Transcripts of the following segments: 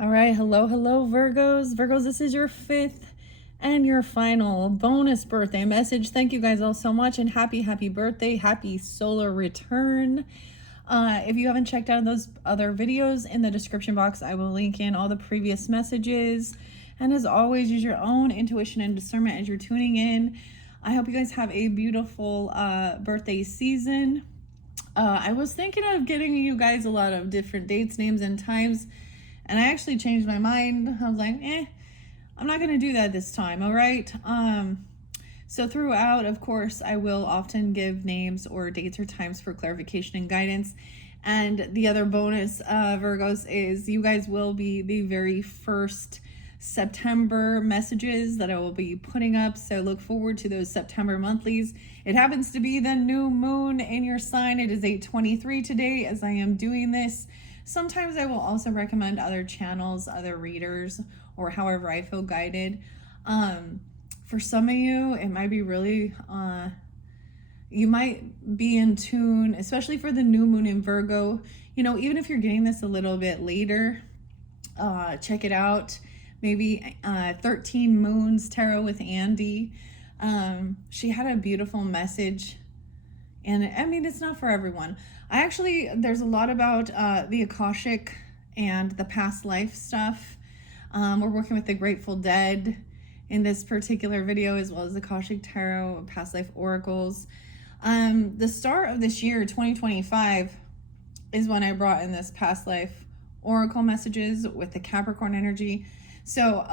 All right, hello, Virgos. Virgos, this is your fifth and your final bonus birthday message. Thank you guys all so much, and happy birthday, happy solar return. If you haven't checked out those other videos, in the description box, I will link in all the previous messages. And as always, use your own intuition and discernment as you're tuning in. I hope you guys have a beautiful birthday season. I was thinking of getting you guys a lot of different dates, names, and times, and I actually changed my mind. I was like, I'm not going to do that this time, all right? So throughout, of course, I will often give names or dates or times for clarification and guidance. And the other bonus, Virgos, is you guys will be the very first September messages that I will be putting up. So look forward to those September monthlies. It happens to be the new moon in your sign. It is 8:23 today as I am doing this. Sometimes I will also recommend other channels, other readers, or however I feel guided. For some of you, it might be really, you might be in tune, especially for the new moon in Virgo. You know, even if you're getting this a little bit later, check it out. Maybe 13 Moons Tarot with Andy. She had a beautiful message. And I mean, it's not for everyone. There's a lot about the Akashic and the past life stuff. We're working with the Grateful Dead in this particular video, as well as the Akashic Tarot, past life oracles. The start of this year, 2025, is when I brought in this past life oracle messages with the Capricorn energy. So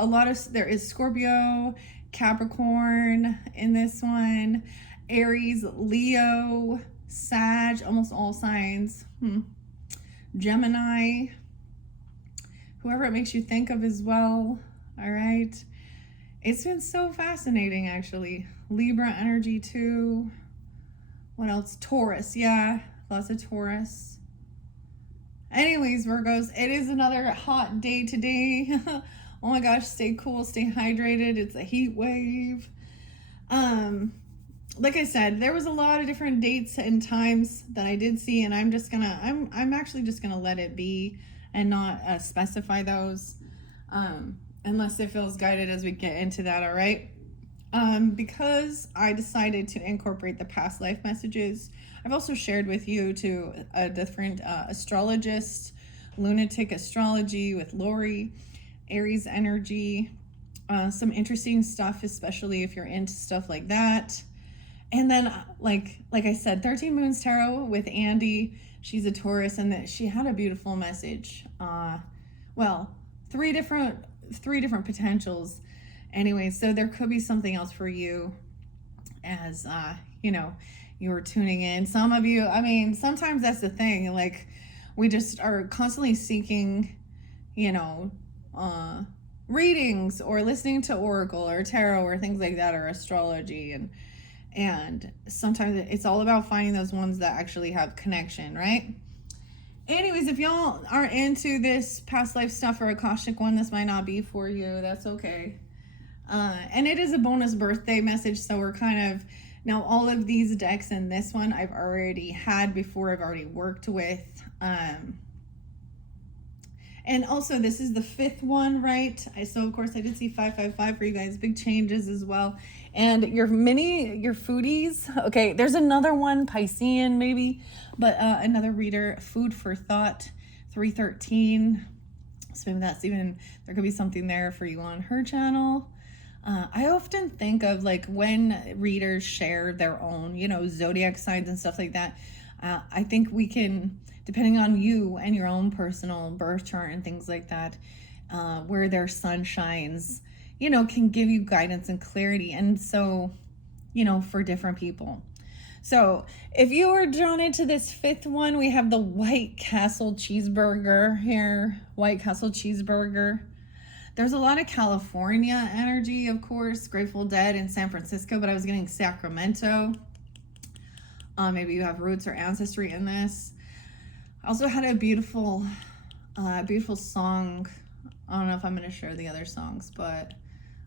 there is Scorpio, Capricorn in this one, Aries, Leo, Sag, almost all signs, Gemini, whoever it makes you think of as well. All right. It's been so fascinating, actually. Libra energy too. What else? Taurus. Yeah, lots of Taurus. Anyways, Virgos, it is another hot day today. Oh my gosh, stay cool, stay hydrated. It's a heat wave. Like I said, there was a lot of different dates and times that I did see, and I'm actually just gonna let it be and not specify those, unless it feels guided as we get into that. All right. Because I decided to incorporate the past life messages, I've also shared with you to a different astrologist, Lunatic Astrology with Lori, Aries energy, some interesting stuff, especially if you're into stuff like that. And then, like I said, 13 Moons Tarot with Andy. She's a Taurus, and she had a beautiful message. Well, three different potentials. Anyway, so there could be something else for you as, you were tuning in. Some of you, I mean, sometimes that's the thing. Like, we just are constantly seeking, readings or listening to oracle or tarot or things like that, or astrology, and sometimes it's all about finding those ones that actually have connection, right? Anyways, if y'all aren't into this past life stuff or Akashic one, this might not be for you. That's okay. And it is a bonus birthday message, so we're kind of, now all of these decks and this one I've already had before, I've already worked with. And also, this is the fifth one, right? So of course I did see 555 for you guys, big changes as well. And your foodies, okay, there's another one, Piscean maybe, but another reader, Food for Thought, 313. So maybe there could be something there for you on her channel. I often think of, like, when readers share their own, zodiac signs and stuff like that. I think we can, depending on you and your own personal birth chart and things like that, where their sun shines, can give you guidance and clarity. And so, for different people. So if you are drawn into this fifth one, we have the White Castle cheeseburger here. White Castle cheeseburger. There's a lot of California energy, of course, Grateful Dead in San Francisco, but I was getting Sacramento. Maybe you have roots or ancestry in this. I also had a beautiful song. I don't know if I'm going to share the other songs, but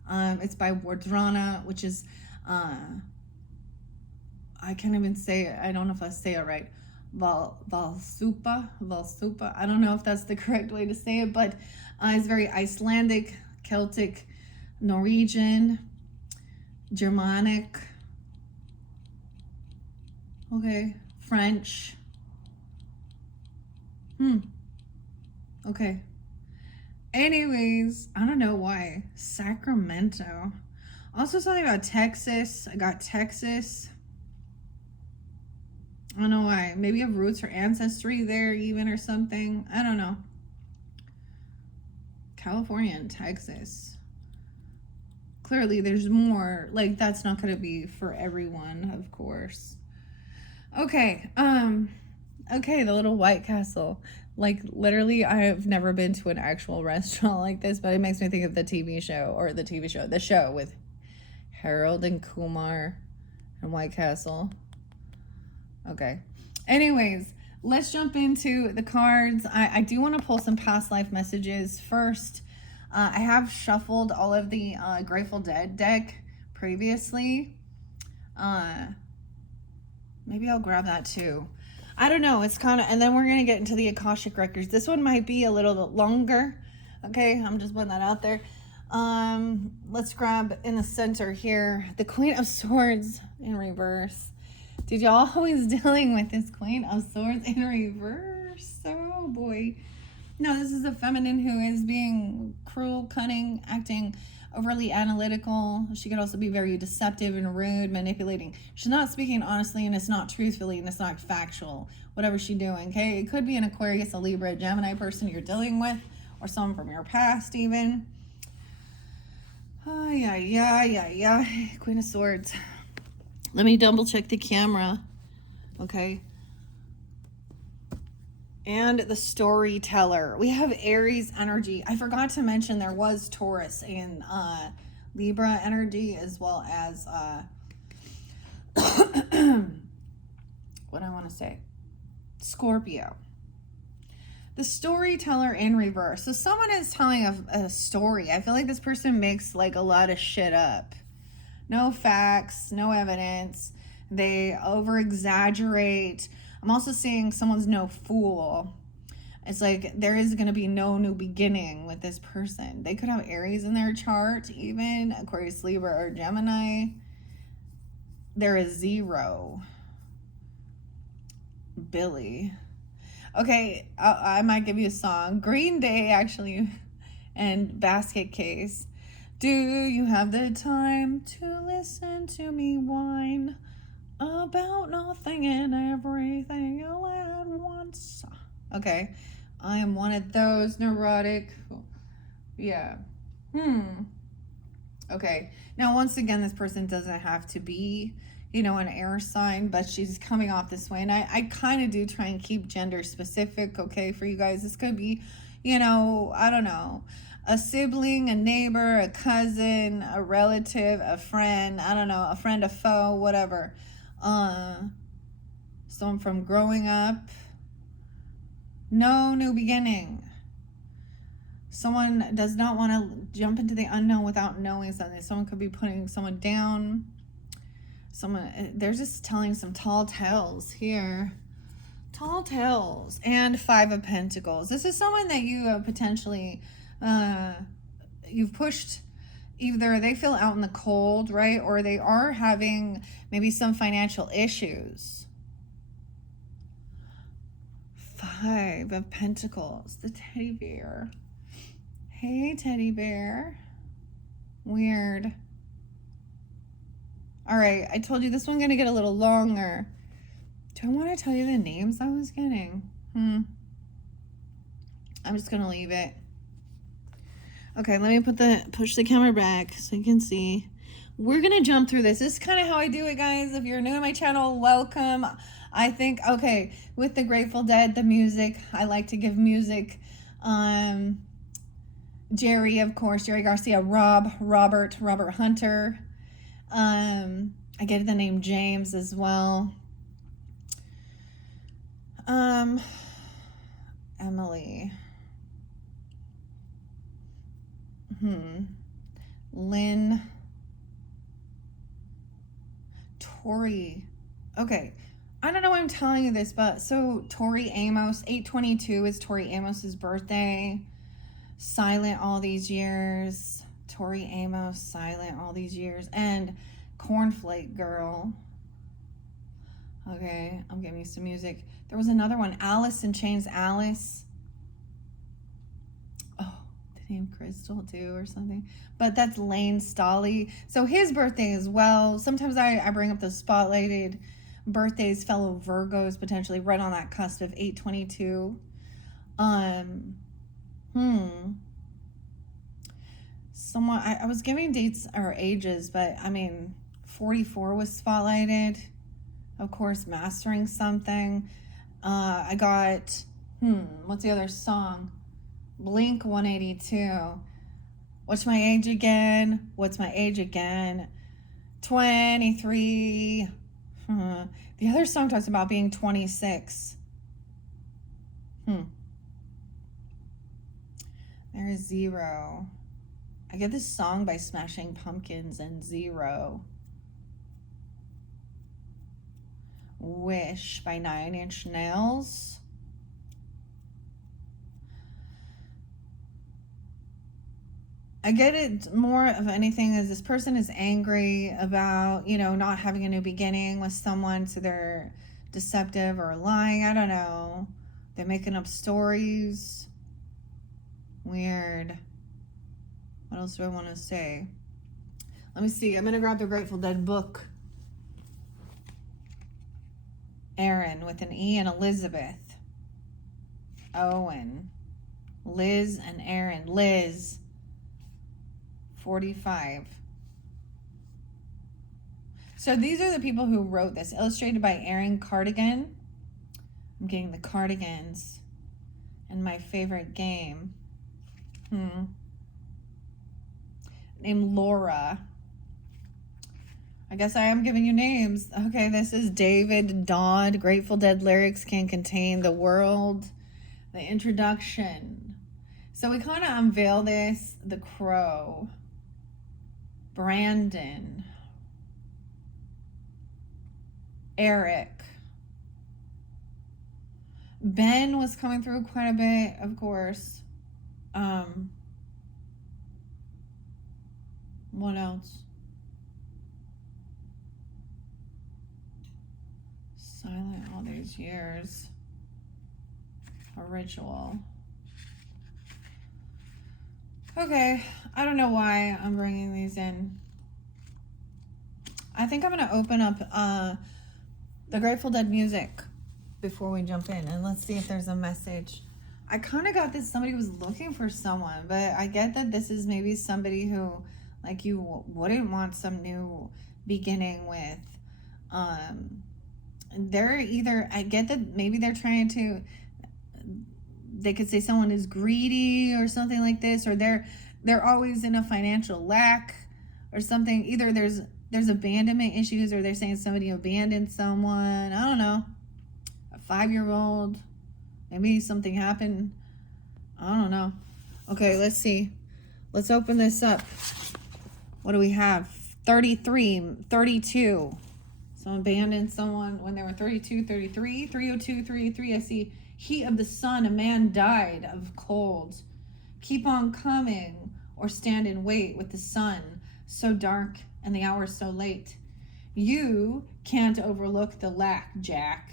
it's by Wardrana, which is, I can't even say it. I don't know if I say it right. Valsupa. I don't know if that's the correct way to say it, but it's very Icelandic, Celtic, Norwegian, Germanic, okay, French. Okay. Anyways, I don't know why. Sacramento. Also something about Texas. I got Texas. I don't know why. Maybe you have roots or ancestry there even or something. I don't know. California and Texas. Clearly there's more. Like, that's not going to be for everyone, of course. Okay. Okay, the little White Castle. Like, literally, I have never been to an actual restaurant like this, but it makes me think of the TV show, or the show with Harold and Kumar and White Castle. Okay. Anyways, let's jump into the cards. I do want to pull some past life messages. First, I have shuffled all of the Grateful Dead deck previously. Maybe I'll grab that too. I don't know. It's kind of, and then we're going to get into the Akashic Records. This one might be a little bit longer. Okay, I'm just putting that out there. Let's grab in the center here, the Queen of Swords in reverse. Dude, y'all always dealing with this Queen of Swords in reverse. Oh boy. No, this is a feminine who is being cruel, cunning, acting overly analytical. She could also be very deceptive and rude, manipulating. She's not speaking honestly, and it's not truthfully, and it's not factual. Whatever she's doing, okay? It could be an Aquarius, a Libra, a Gemini person you're dealing with, or someone from your past even. Oh, yeah. Queen of Swords. Let me double check the camera. Okay. And the storyteller. We have Aries energy. I forgot to mention there was Taurus and Libra energy, as well as what I want to say, Scorpio. The storyteller in reverse. So someone is telling a story. I feel like this person makes like a lot of shit up. No facts, no evidence. They over exaggerate. I'm also seeing someone's no fool. It's like there is going to be no new beginning with this person. They could have Aries in their chart, even Aquarius, Libra, or Gemini. There is 0. Billy. Okay, I might give you a song. Green Day, actually, and Basket Case. Do you have the time to listen to me whine about nothing and everything all at once? Okay, I am one of those neurotic. Yeah. Okay, now once again, this person doesn't have to be, an air sign, but she's coming off this way. And I kind of do try and keep gender specific, okay, for you guys. This could be, I don't know, a sibling, a neighbor, a cousin, a relative, a friend, I don't know, a friend, a foe, whatever. Someone from growing up. No new beginning. Someone does not want to jump into the unknown without knowing something. Someone could be putting someone down. They're just telling some tall tales here. Tall tales. And 5 of Pentacles. This is someone that you have potentially, you've pushed. Either they feel out in the cold, right? Or they are having maybe some financial issues. 5 of Pentacles. The teddy bear. Hey, teddy bear. Weird. All right, I told you this one's going to get a little longer. Do I want to tell you the names I was getting? I'm just going to leave it. Okay, let me push the camera back so you can see. We're going to jump through this. This is kind of how I do it, guys. If you're new to my channel, welcome. I think, okay, with the Grateful Dead, the music, I like to give music. Jerry, of course, Jerry Garcia, Robert Hunter. I get the name James as well. Emily. Lynn. Tori. Okay. I don't know why I'm telling you this, but so Tori Amos, 8/22 is Tori Amos's birthday. Silent all these years. Tori Amos, silent all these years. And Cornflake Girl. Okay, I'm getting used to music. There was another one, Alice in Chains Alice. Oh, the name Crystal too or something. But that's Lane Staley. So his birthday as well. Sometimes I bring up the spotlighted birthdays, fellow Virgos, potentially right on that cusp of 8/22. Someone, I was giving dates or ages, but I mean, 44 was spotlighted. Of course, Mastering Something. I got, what's the other song? Blink 182. What's my age again? What's my age again? 23. The other song talks about being 26. There's Zero. I get this song by Smashing Pumpkins and Zero. Wish by 9 Inch Nails. I get it more of anything as this person is angry about, not having a new beginning with someone, so they're deceptive or lying. I don't know. They're making up stories. Weird. What else do I want to say? Let me see. I'm going to grab the Grateful Dead book. Aaron with an E, and Elizabeth. Owen. Liz and Aaron. Liz. 45. So these are the people who wrote this. Illustrated by Aaron Cardigan. I'm getting the Cardigans. And my favorite game. Named Laura. I guess I am giving you names. Okay, this is David Dodd. Grateful Dead lyrics can contain the world. The introduction. So we kind of unveil this. The Crow. Brandon. Eric. Ben was coming through quite a bit, of course. What else? Silent all these years. A ritual. Okay, I don't know why I'm bringing these in. I think I'm going to open up the Grateful Dead music before we jump in, and let's see if there's a message. I kind of got this, somebody was looking for someone, but I get that this is maybe somebody who, like, you wouldn't want some new beginning with. They're either, I get that maybe they're trying to, they could say someone is greedy or something like this, or they're always in a financial lack or something. Either there's abandonment issues, or they're saying somebody abandoned someone. I don't know. A 5-year-old. Maybe something happened. I don't know. Okay, let's see. Let's open this up. What do we have? 33, 32. Someone abandoned someone when they were 32, 33, 302, 303. I see heat of the sun, a man died of cold. Keep on coming, or stand and wait with the sun so dark and the hour so late. You can't overlook the lack, Jack.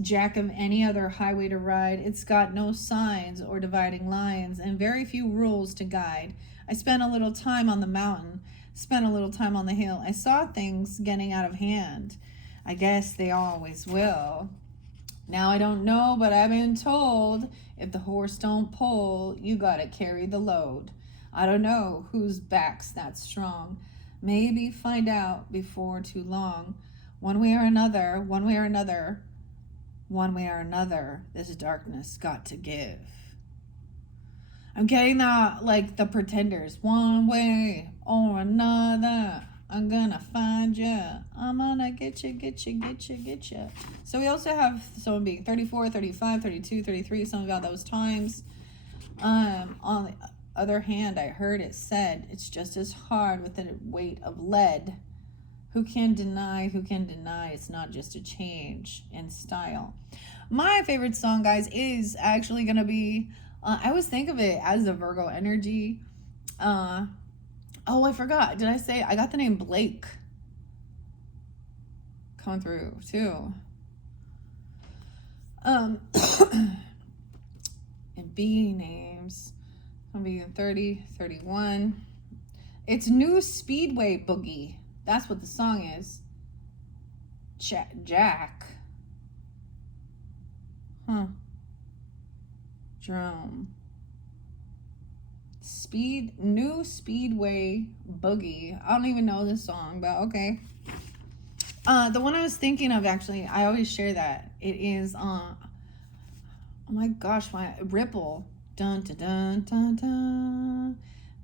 Jack of any other highway to ride. It's got no signs or dividing lines, and very few rules to guide. I spent a little time on the mountain, spent a little time on the hill. I saw things getting out of hand. I guess they always will. Now I don't know, but I've been told if the horse don't pull, you gotta carry the load. I don't know whose back's that strong. Maybe find out before too long. One way or another, one way or another, one way or another, this darkness got to give. I'm getting that, like the Pretenders. One way or another, I'm gonna find you. I'm gonna get you, get you, get you, get you. So we also have someone being 34, 35, 32, 33, something about those times. On the other hand, I heard it said, it's just as hard with the weight of lead. Who can deny? Who can deny it's not just a change in style? My favorite song, guys, is actually going to be, I always think of it as the Virgo energy. Oh, I forgot. Did I say I got the name Blake coming through too? And B names. I'll be 30, 31. It's New Speedway Boogie. That's what the song is. Jack. Huh. Drum. New Speedway Boogie. I don't even know this song, but okay. The one I was thinking of, actually, I always share that. It is, oh my gosh, my Ripple. Dun dun dun dun dun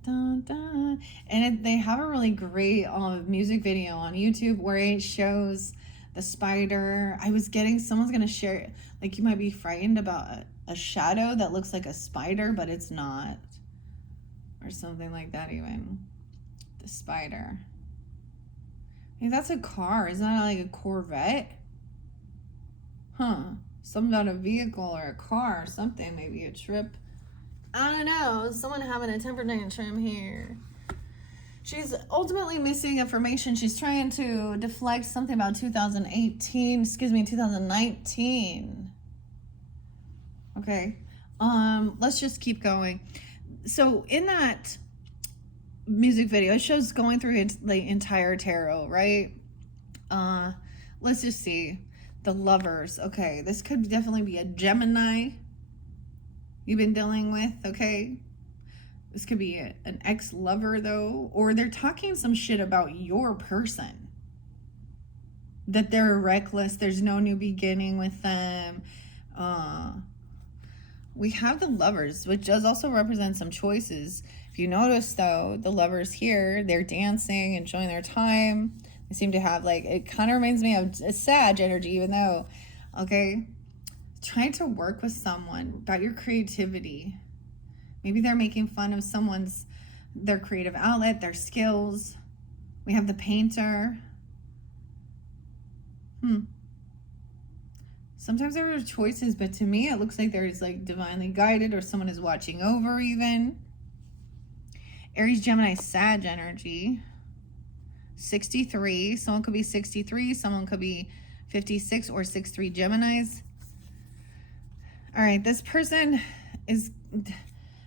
dun dun. And they have a really great music video on YouTube where it shows the spider. I was getting, someone's gonna share it. Like, you might be frightened about a shadow that looks like a spider, but it's not. Or something like that even. The spider. Hey, that's a car. Isn't that like a Corvette? Huh. Something about a vehicle or a car or something. Maybe a trip. I don't know. Someone having a temper tantrum here. She's ultimately missing information. She's trying to deflect something about 2019. Okay. Let's just keep going. So in that music video, it shows going through the entire tarot, right? Let's just see. The Lovers. Okay, this could definitely be a Gemini you've been dealing with, okay? This could be an ex-lover, though, or they're talking some shit about your person. That they're reckless, there's no new beginning with them. We have the Lovers, which does also represent some choices. If you notice, though, the Lovers here, they're dancing, enjoying their time. They seem to have, like, it kind of reminds me of a Sag energy, even though, okay, trying to work with someone about your creativity. Maybe they're making fun of their creative outlet, their skills. We have the Painter. Sometimes there are choices, but to me, it looks like there's like divinely guided or someone is watching over even. Aries, Gemini, Sag energy. 63. Someone could be 63. Someone could be 56 or 63 Geminis. All right, this person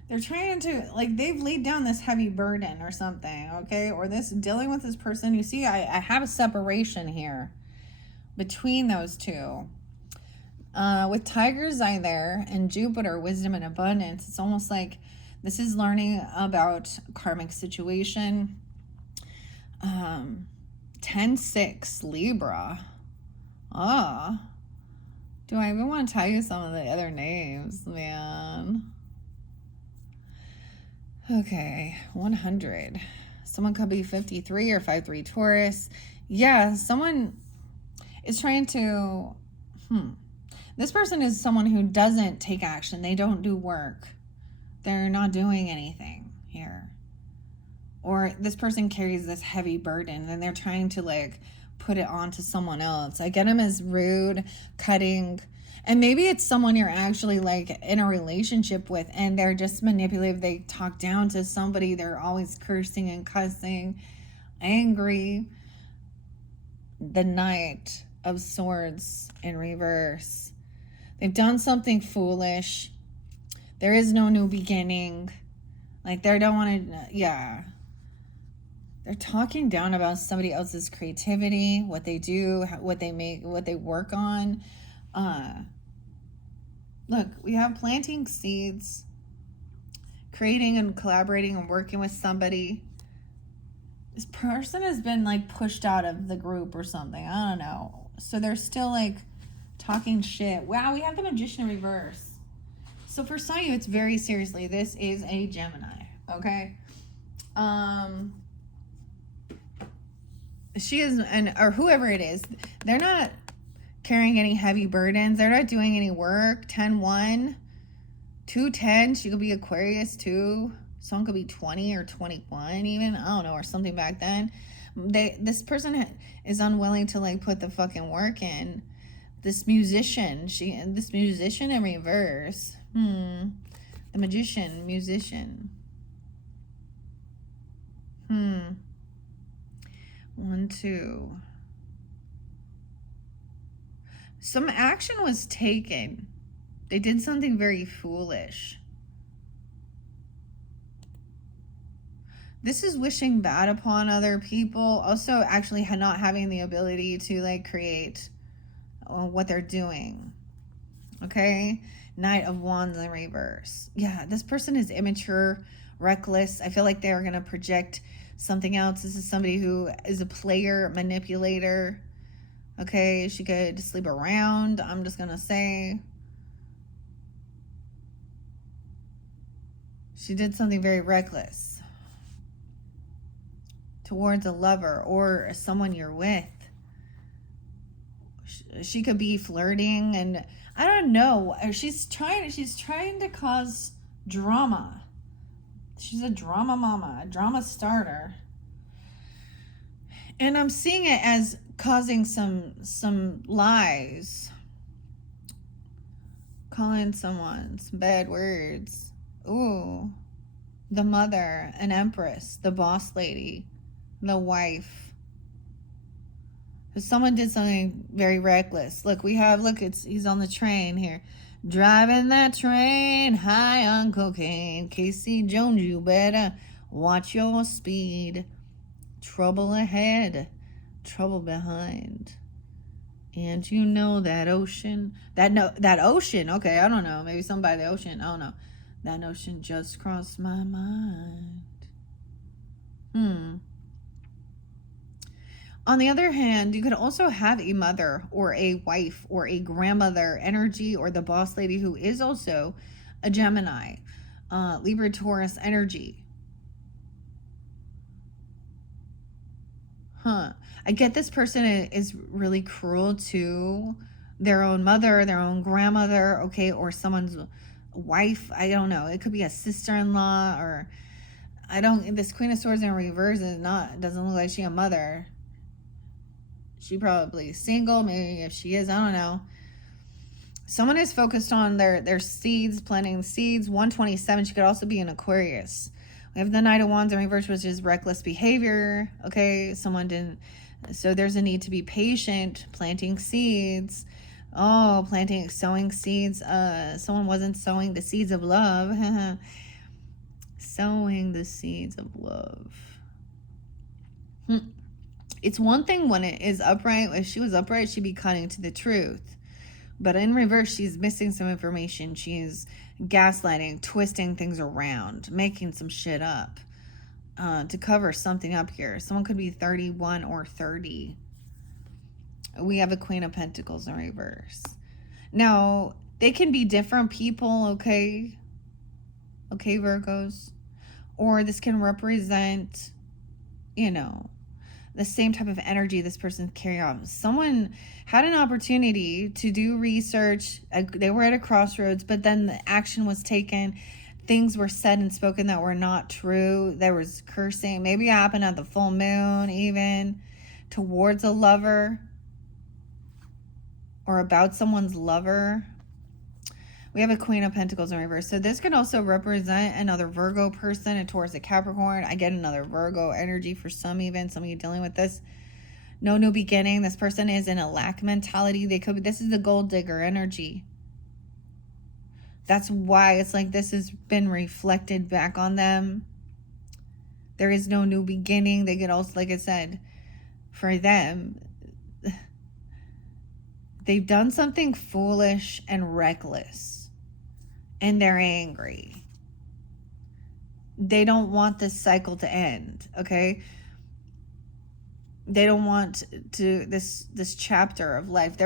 they're trying to, like, they've laid down this heavy burden or something, okay? Or dealing with this person. You see, I have a separation here between those two. With Tiger's Eye there and Jupiter, wisdom and abundance, it's almost like this is learning about karmic situation. 10-6 Libra. Do I even want to tell you some of the other names, man? Okay, 100. Someone could be 53 or 53 Taurus. Yeah, someone is trying to... This person is someone who doesn't take action. They don't do work. They're not doing anything here. Or this person carries this heavy burden and they're trying to, like, put it onto someone else. I get them as rude, cutting, and maybe it's someone you're actually like in a relationship with and they're just manipulative. They talk down to somebody. They're always cursing and cussing, angry. The Knight of Swords in reverse. They've done something foolish. There is no new beginning. Like, they don't want to, yeah. They're talking down about somebody else's creativity, what they do, what they make, what they work on. Look, we have planting seeds, creating and collaborating and working with somebody. This person has been, like, pushed out of the group or something. I don't know. So they're still, like, talking shit. Wow, we have the Magician in reverse. So for some of you, it's very seriously. This is a Gemini, okay? She is, or whoever it is, they're not carrying any heavy burdens. They're not doing any work. 10-1, 2-10. She could be Aquarius too. Someone could be 20 or 21 even. I don't know, or something back then. This person is unwilling to like put the fucking work in. This musician in reverse. The magician, musician. 1, 2. Some action was taken. They did something very foolish. This is wishing bad upon other people. Also, actually not having the ability to like create what they're doing. Okay? Knight of Wands in reverse. Yeah, this person is immature, reckless. I feel like they're going to project something else. This is somebody who is a player, manipulator. Okay, she could sleep around, I'm just going to say. She did something very reckless towards a lover or someone you're with. She could be flirting, and I don't know. She's trying to cause drama. She's a drama mama, a drama starter. And I'm seeing it as causing some lies. Calling someone some bad words. Ooh. The mother, an empress, the boss lady, the wife. Someone did something very reckless. Look, he's on the train here. Driving that train high on cocaine. Casey Jones, you better watch your speed. Trouble ahead, trouble behind. And you know that ocean. That ocean, okay, I don't know. Maybe something by the ocean. I don't know. That ocean just crossed my mind. On the other hand, you could also have a mother or a wife or a grandmother energy, or the boss lady who is also a Gemini, Libra, Taurus energy. I get this person is really cruel to their own mother, their own grandmother, okay, or someone's wife. I don't know. It could be a sister-in-law, or this Queen of Swords in reverse doesn't look like she a mother. She probably single, maybe if she is, I don't know. Someone is focused on their seeds, planting seeds. 127, she could also be an Aquarius. We have the Knight of Wands in reverse, which is reckless behavior. Okay, so there's a need to be patient, planting seeds. Oh, sowing seeds. Someone wasn't sowing the seeds of love. Sowing the seeds of love. It's one thing when it is upright. If she was upright, she'd be cutting to the truth. But in reverse, she's missing some information. She's gaslighting, twisting things around, making some shit up to cover something up here. Someone could be 31 or 30. We have a Queen of Pentacles in reverse. Now, they can be different people, okay? Okay, Virgos? Or this can represent, the same type of energy this person's carrying on. Someone had an opportunity to do research. They were at a crossroads, but then the action was taken. Things were said and spoken that were not true. There was cursing. Maybe it happened at the full moon, even towards a lover or about someone's lover. We have a Queen of Pentacles in reverse. So this can also represent another Virgo person, a Taurus, a Capricorn. I get another Virgo energy for some even. Some of you dealing with this. No new beginning. This person is in a lack mentality. This is the gold digger energy. That's why it's like this has been reflected back on them. There is no new beginning. They could also, like I said, for them, they've done something foolish and reckless. And they're angry. They don't want this cycle to end, okay? They don't want this chapter of life.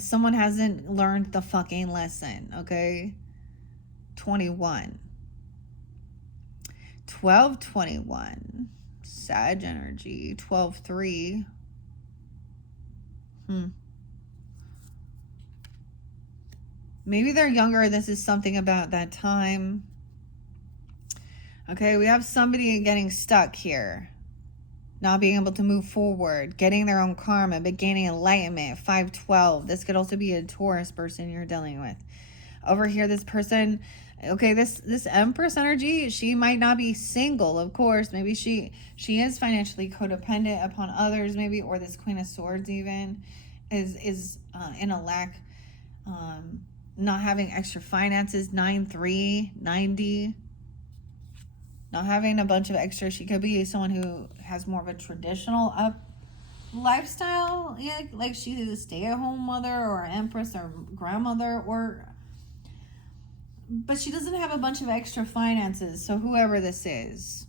Someone hasn't learned the fucking lesson, okay? 21. 12-21. Sag energy. 12-3. Maybe they're younger. This is something about that time. Okay, we have somebody getting stuck here. not being able to move forward, getting their own karma, but gaining enlightenment. 512. This could also be a Taurus person you're dealing with. Over here, this person, okay, this Empress energy, she might not be single, of course. Maybe she is financially codependent upon others, maybe, or this Queen of Swords even is in a lack, not having extra finances. 9-3, 90. Not having a bunch of extra. She could be someone who has more of a traditional lifestyle. Yeah, like she's a stay-at-home mother or empress or grandmother, but she doesn't have a bunch of extra finances. So whoever this is,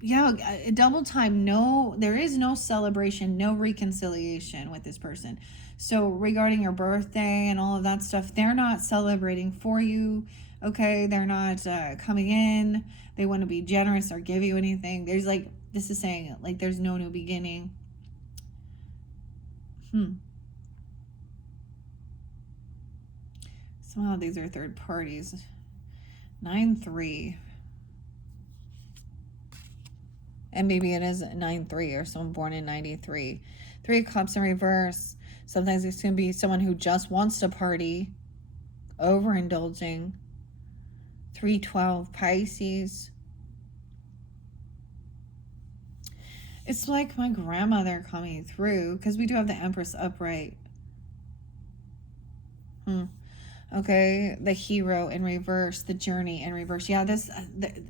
yeah, double time. No, there is no celebration, no reconciliation with this person. So regarding your birthday and all of that stuff, they're not celebrating for you. Okay, they're not coming in. They want to be generous or give you anything. There's like, this is saying like there's no new beginning. Somehow these are third parties. 9-3. And maybe it is 9-3 or someone born in 93. 3 of Cups in reverse. Sometimes it's going to be someone who just wants to party, overindulging. 3-12 Pisces. It's like my grandmother coming through, because we do have the Empress upright. Okay, the Hero in reverse, the Journey in reverse. Yeah,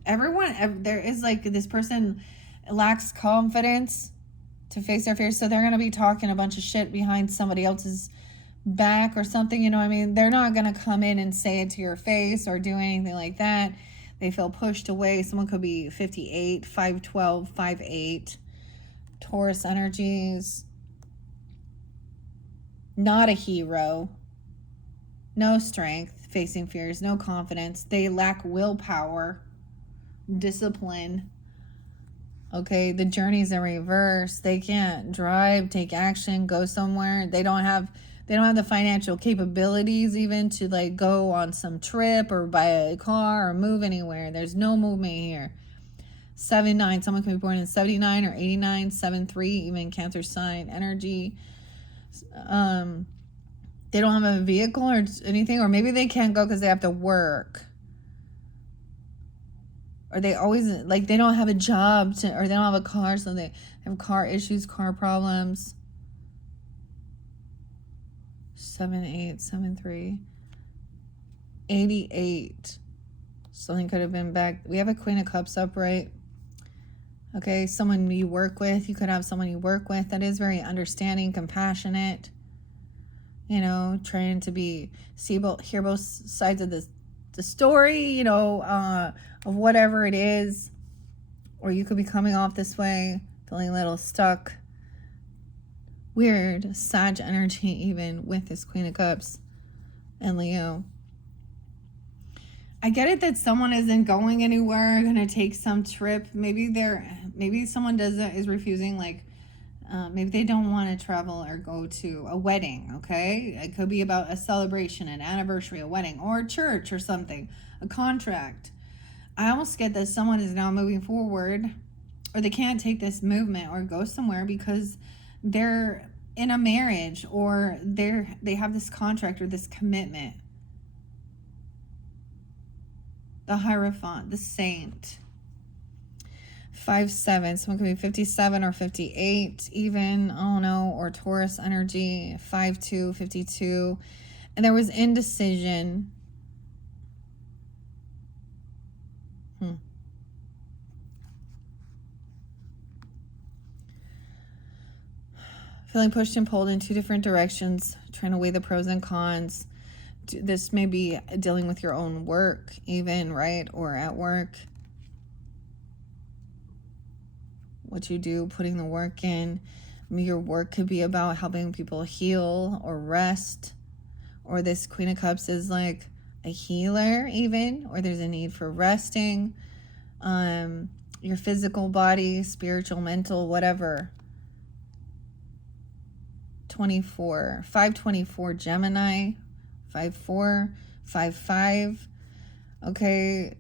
everyone, there is like this person lacks confidence to face their fears, so they're going to be talking a bunch of shit behind somebody else's back or something, you know what I mean? They're not going to come in and say it to your face or do anything like that. They feel pushed away. Someone could be 58, 512, 58. Taurus energies. Not a hero. No strength, facing fears, no confidence. They lack willpower, discipline. Okay, the Journey's in reverse. They can't drive, take action, go somewhere. They don't have the financial capabilities even to like go on some trip or buy a car or move anywhere. There's no movement here. 7-9, someone can be born in 79 or 89. 7-3, even Cancer sign energy. They don't have a vehicle or anything, or maybe they can't go because they have to work. Or they always, like, they don't have a job or they don't have a car, so they have car issues, car problems. 7-8, 7-3. 88. Something could have been back. We have a Queen of Cups upright. Okay, someone you work with. You could have someone you work with that is very understanding, compassionate. You know, trying to hear both sides of the story, you know, of whatever it is. Or you could be coming off this way, feeling a little stuck. Weird, Sag energy even with this Queen of Cups and Leo. I get it that someone isn't going anywhere, gonna take some trip. Maybe someone is refusing, like, maybe they don't want to travel or go to a wedding, okay? It could be about a celebration, an anniversary, a wedding, or a church or something, a contract. I almost get that someone is now moving forward, or they can't take this movement or go somewhere because they're in a marriage, or they have this contract or this commitment. The Hierophant, the Saint. 5-7, someone could be 57 or 58 even, oh no, or Taurus energy. 5-2, 52, and there was indecision. Feeling pushed and pulled in two different directions, trying to weigh the pros and cons. This may be dealing with your own work even, right? Or at work. What you do, putting the work in. Your work could be about helping people heal or rest. Or this Queen of Cups is like a healer even, or there's a need for resting. Your physical body, spiritual, mental, whatever. 24, 524 Gemini, 5-4, 5-5. Okay,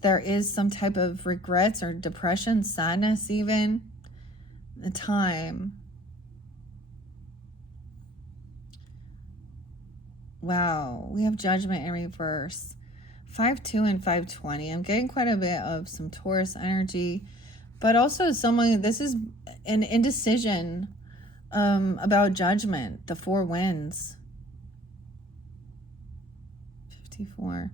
there is some type of regrets or depression, sadness even. The time. Wow, we have judgment in reverse. 5-2 and 5-20. I'm getting quite a bit of some Taurus energy, but also someone, this is an indecision about judgment. The 4 winds. 54.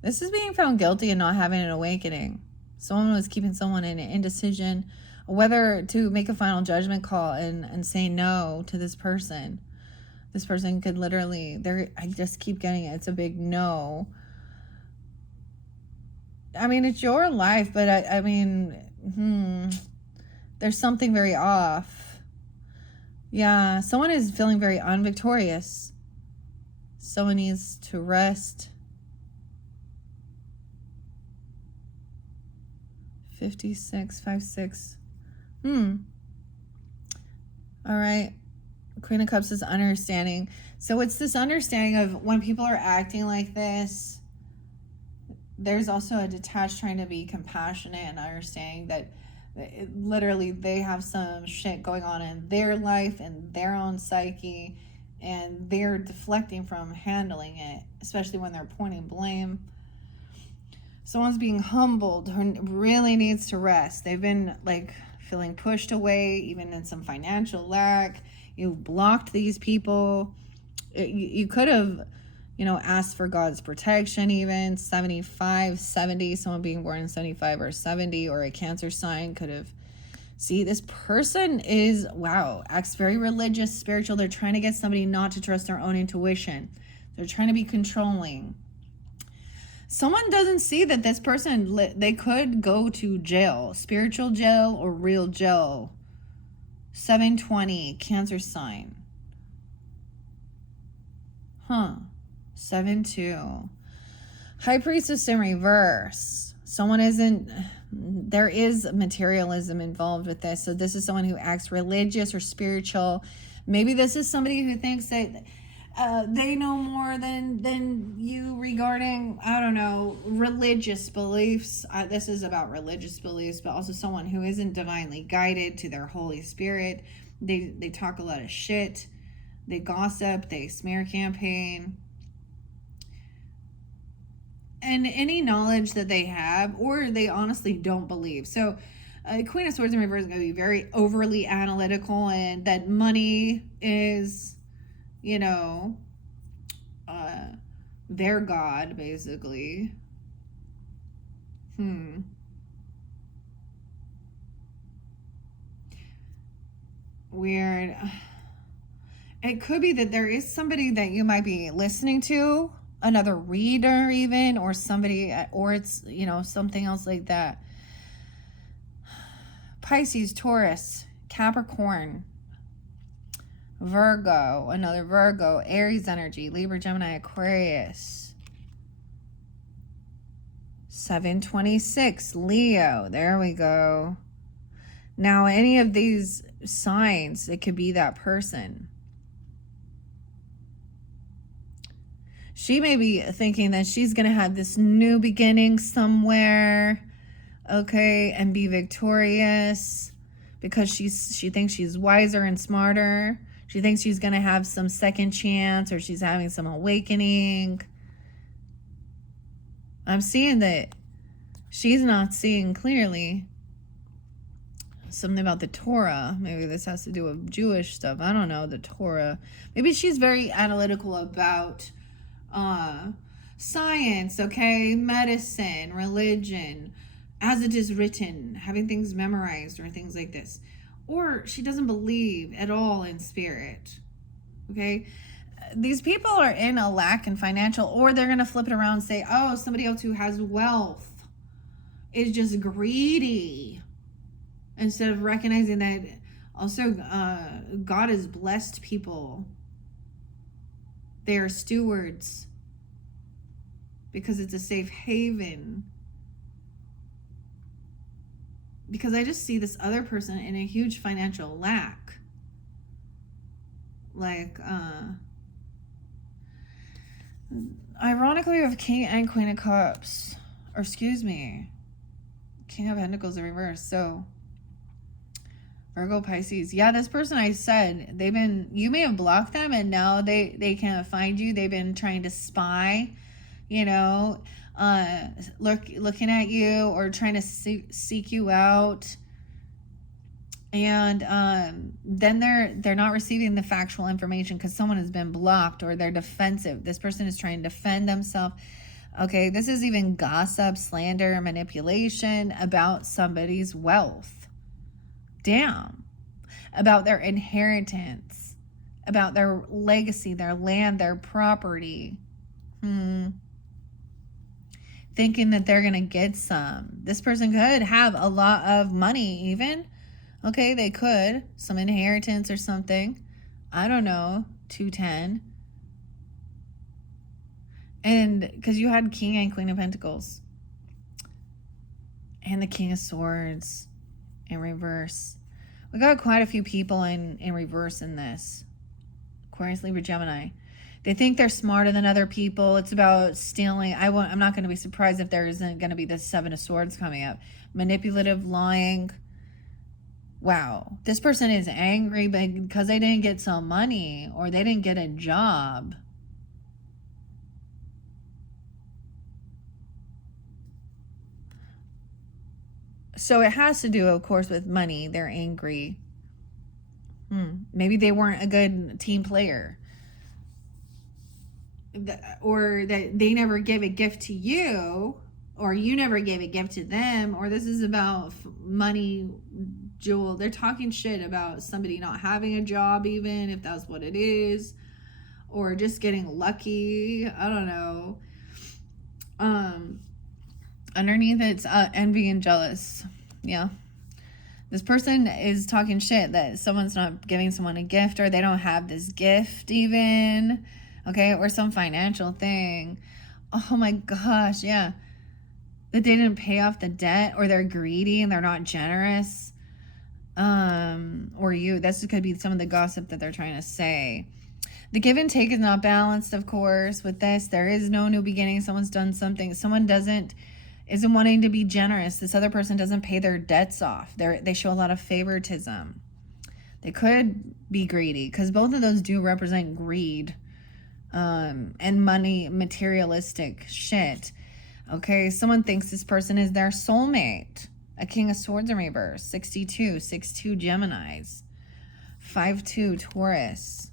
This is being found guilty and not having an awakening. Someone was keeping someone in an indecision whether to make a final judgment call and say no to this person. This person could literally, I just keep getting it. It's a big no. I mean, it's your life, but I mean, there's something very off. Yeah, someone is feeling very unvictorious. Someone needs to rest. 56, 5-6. All right. Queen of Cups is understanding. So it's this understanding of when people are acting like this, there's also a detached trying to be compassionate and understanding that literally they have some shit going on in their life and their own psyche, and they're deflecting from handling it, especially when they're pointing blame. Someone's being humbled who really needs to rest. They've been like feeling pushed away, even in some financial lack. You blocked these people. You could have, asked for God's protection even. 75, 70, someone being born in 75 or 70, or a Cancer sign could have. See, this person is, acts very religious, spiritual. They're trying to get somebody not to trust their own intuition. They're trying to be controlling. Someone doesn't see that this person, they could go to jail, spiritual jail or real jail. 720, Cancer sign. 7-2. High Priestess in reverse. There is materialism involved with this. So this is someone who acts religious or spiritual. Maybe this is somebody who thinks that they know more than you regarding, I don't know, religious beliefs. This is about religious beliefs, but also someone who isn't divinely guided to their Holy Spirit. They talk a lot of shit. They gossip. They smear campaign. And any knowledge that they have, or they honestly don't believe. So Queen of Swords in reverse is going to be very overly analytical, and that money is, their god, basically. Weird. It could be that there is somebody that you might be listening to, another reader even, or somebody, or it's, something else like that. Pisces, Taurus, Capricorn, Virgo, another Virgo, Aries energy, Libra, Gemini, Aquarius. 726, Leo. There we go. Now, any of these signs, it could be that person. She may be thinking that she's going to have this new beginning somewhere, okay, and be victorious because she thinks she's wiser and smarter. She thinks she's going to have some second chance, or she's having some awakening. I'm seeing that she's not seeing clearly. Something about the Torah. Maybe this has to do with Jewish stuff. I don't know, the Torah. Maybe she's very analytical about science, okay, medicine, religion, as it is written, having things memorized or things like this. Or she doesn't believe at all in spirit, okay? These people are in a lack in financial, or they're going to flip it around and say, oh, somebody else who has wealth is just greedy, instead of recognizing that also God has blessed people. They are stewards because it's a safe haven. Because I just see this other person in a huge financial lack. Like, ironically, we have King and Queen of Cups. or excuse me, King of Pentacles in reverse. So Virgo, Pisces. Yeah, this person I said, you may have blocked them and now they can't find you. They've been trying to spy, you know, looking at you or trying to seek you out. And then they're not receiving the factual information because someone has been blocked or they're defensive. This person is trying to defend themselves. Okay, this is even gossip, slander, manipulation about somebody's wealth. Damn. About their inheritance, about their legacy, their land, their property. Thinking that they're going to get some. This person could have a lot of money even. Okay, they could. Some inheritance or something. I don't know. 210. And because you had King and Queen of Pentacles. And the King of Swords in reverse. We got quite a few people in reverse in this. Aquarius, Libra, Gemini. They think they're smarter than other people. It's about stealing. I'm not going to be surprised if there isn't going to be the Seven of Swords coming up. Manipulative, lying. Wow. This person is angry because they didn't get some money or they didn't get a job. So it has to do, of course, with money. They're angry. Maybe they weren't a good team player. Or that they never gave a gift to you, or you never gave a gift to them, or this is about money, jewel. They're talking shit about somebody not having a job, even if that's what it is, or just getting lucky. I don't know. Underneath it's envy and jealous. Yeah. This person is talking shit that someone's not giving someone a gift, or they don't have this gift even. Okay, or some financial thing. Oh my gosh, yeah. That they didn't pay off the debt, or they're greedy and they're not generous. Or this could be some of the gossip that they're trying to say. The give and take is not balanced, of course, with this. There is no new beginning. Someone's done something. Someone isn't wanting to be generous. This other person doesn't pay their debts off. They show a lot of favoritism. They could be greedy, because both of those do represent greed. And money, materialistic shit. Okay, someone thinks this person is their soulmate. A King of Swords in reverse. 62 Geminis. 5-2 Taurus.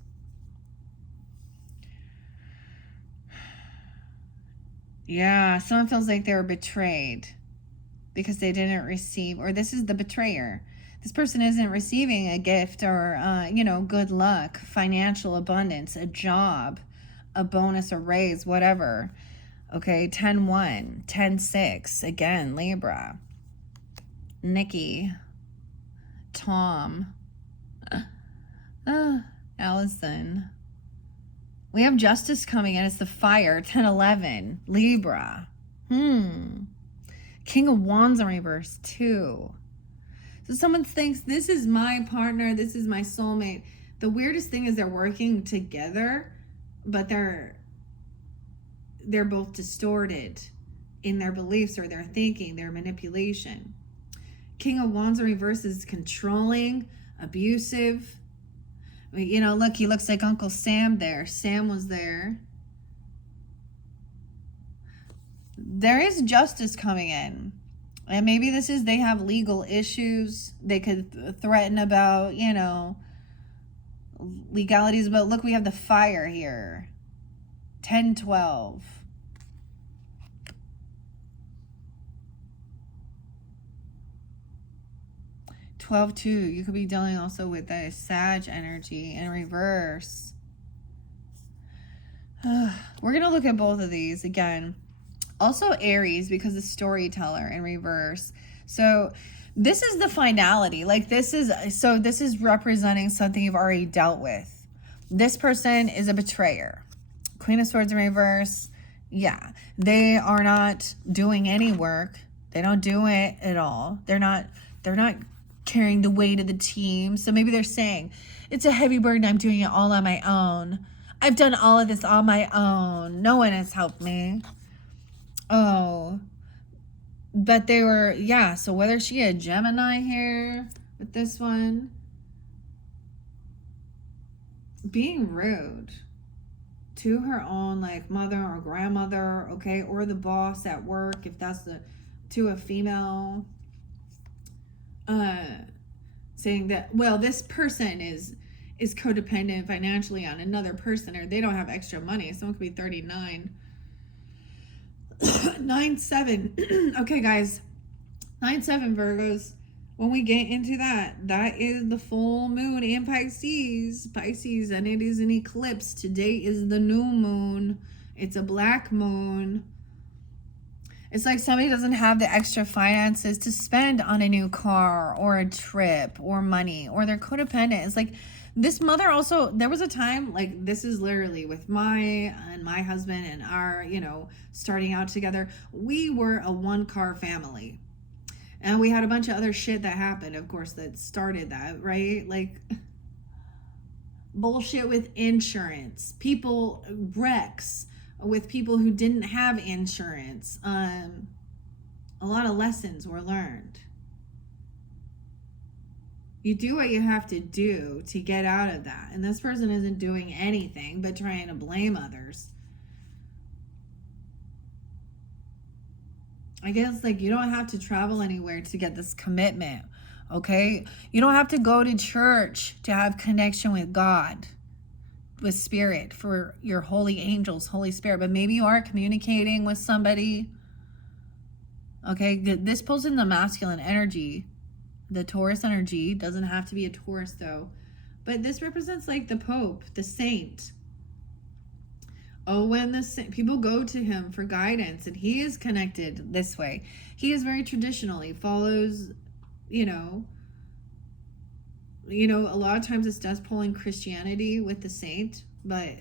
Yeah, someone feels like they were betrayed because they didn't receive, or this is the betrayer. This person isn't receiving a gift or, good luck, financial abundance, a job, a bonus, a raise, whatever. Okay, 10-1, 10-6, again, Libra. Nikki, Tom, Allison. We have Justice coming in. It's the Fire, 10-11, Libra. King of Wands in reverse, 2. So someone thinks, this is my partner, this is my soulmate. The weirdest thing is they're working together, but they're both distorted in their beliefs or their thinking, their manipulation. King of Wands in reverse is controlling, abusive. Look, he looks like Uncle Sam there. Sam was there. There is justice coming in. And maybe they have legal issues. They could threaten about, legalities. But look, we have the Fire here. 10-12. You could be dealing also with the Sag energy in reverse. We're going to look at both of these again. Also Aries, because the storyteller in reverse. So this is the finality. This is representing something you've already dealt with. This person is a betrayer. Queen of Swords in reverse. Yeah, they are not doing any work. They don't do it at all. They're not carrying the weight of the team. So maybe they're saying, it's a heavy burden. I'm doing it all on my own. I've done all of this on my own. No one has helped me. Oh, But they were, yeah, so whether she a Gemini here with this one, being rude to her own like mother or grandmother, okay, or the boss at work, if that's the to a female, saying that, well, this person is codependent financially on another person, or they don't have extra money. Someone could be 39. 9-7. Okay, guys, 9-7 Virgos. When we get into that, that is the full moon in Pisces, and it is an eclipse. Today is the new moon. It's a black moon. It's like somebody doesn't have the extra finances to spend on a new car or a trip or money, or they're codependent. It's like this mother also, there was a time, like this is literally with my husband and our, starting out together, we were a 1-car family. And we had a bunch of other shit that happened, of course, that started that, right? Like bullshit with insurance, people, wrecks with people who didn't have insurance. A lot of lessons were learned. You do what you have to do to get out of that. And this person isn't doing anything but trying to blame others. I guess, like, you don't have to travel anywhere to get this commitment, okay? You don't have to go to church to have connection with God, with spirit, for your holy angels, Holy Spirit. But maybe you are communicating with somebody, okay? This pulls in the masculine energy. The Taurus energy doesn't have to be a Taurus, though. But this represents, like, the Pope, the saint. Oh, when the people go to him for guidance, and he is connected this way. He is very traditional. He follows, a lot of times this does pull in Christianity with the saint, but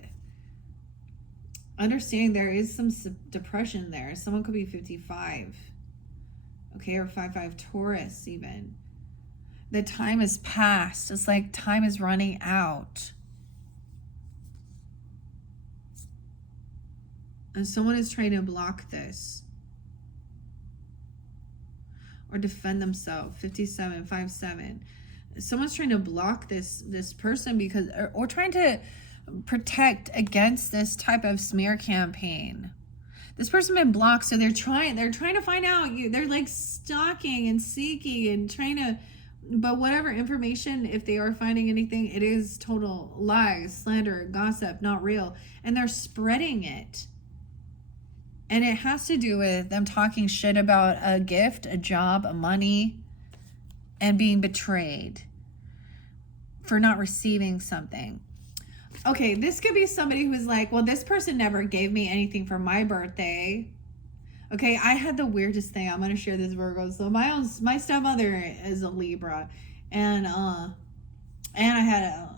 understanding there is some depression there. Someone could be 55, okay, or 5-5 Taurus even. The time is past. It's like time is running out. And someone is trying to block this or defend themselves. 57, 5-7. Someone's trying to block this person because, or trying to protect against this type of smear campaign. This person been blocked, so they're trying to find out. They're like stalking and seeking and trying to, but whatever information, if they are finding anything, it is total lies, slander, gossip, not real, and they're spreading it. And it has to do with them talking shit about a gift, a job, a money, and being betrayed for not receiving something. Okay, this could be somebody who's like, well, this person never gave me anything for my birthday. Okay, I had the weirdest thing. I'm going to share this, Virgo. So my stepmother is a Libra. And I had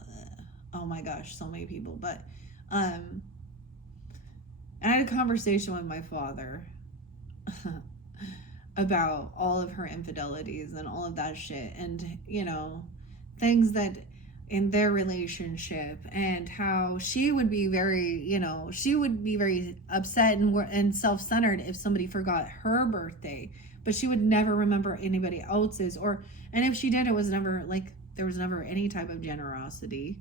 oh my gosh, so many people. But I had a conversation with my father about all of her infidelities and all of that shit, and things that in their relationship, and how she would be very upset and self-centered if somebody forgot her birthday, but she would never remember anybody else's, and if she did, it was never like there was never any type of generosity.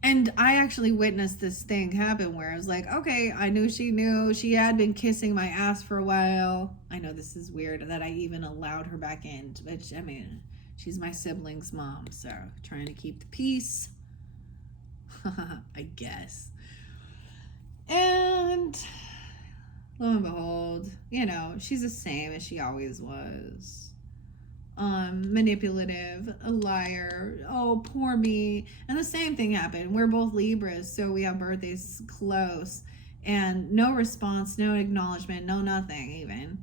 And I actually witnessed this thing happen where I was like, okay, I knew she had been kissing my ass for a while. I know this is weird that I even allowed her back in, which, I mean, she's my sibling's mom, so trying to keep the peace, I guess. And lo and behold, she's the same as she always was. Manipulative, a liar, oh, poor me. And the same thing happened. We're both Libras, so we have birthdays close, and no response, no acknowledgement, no nothing even.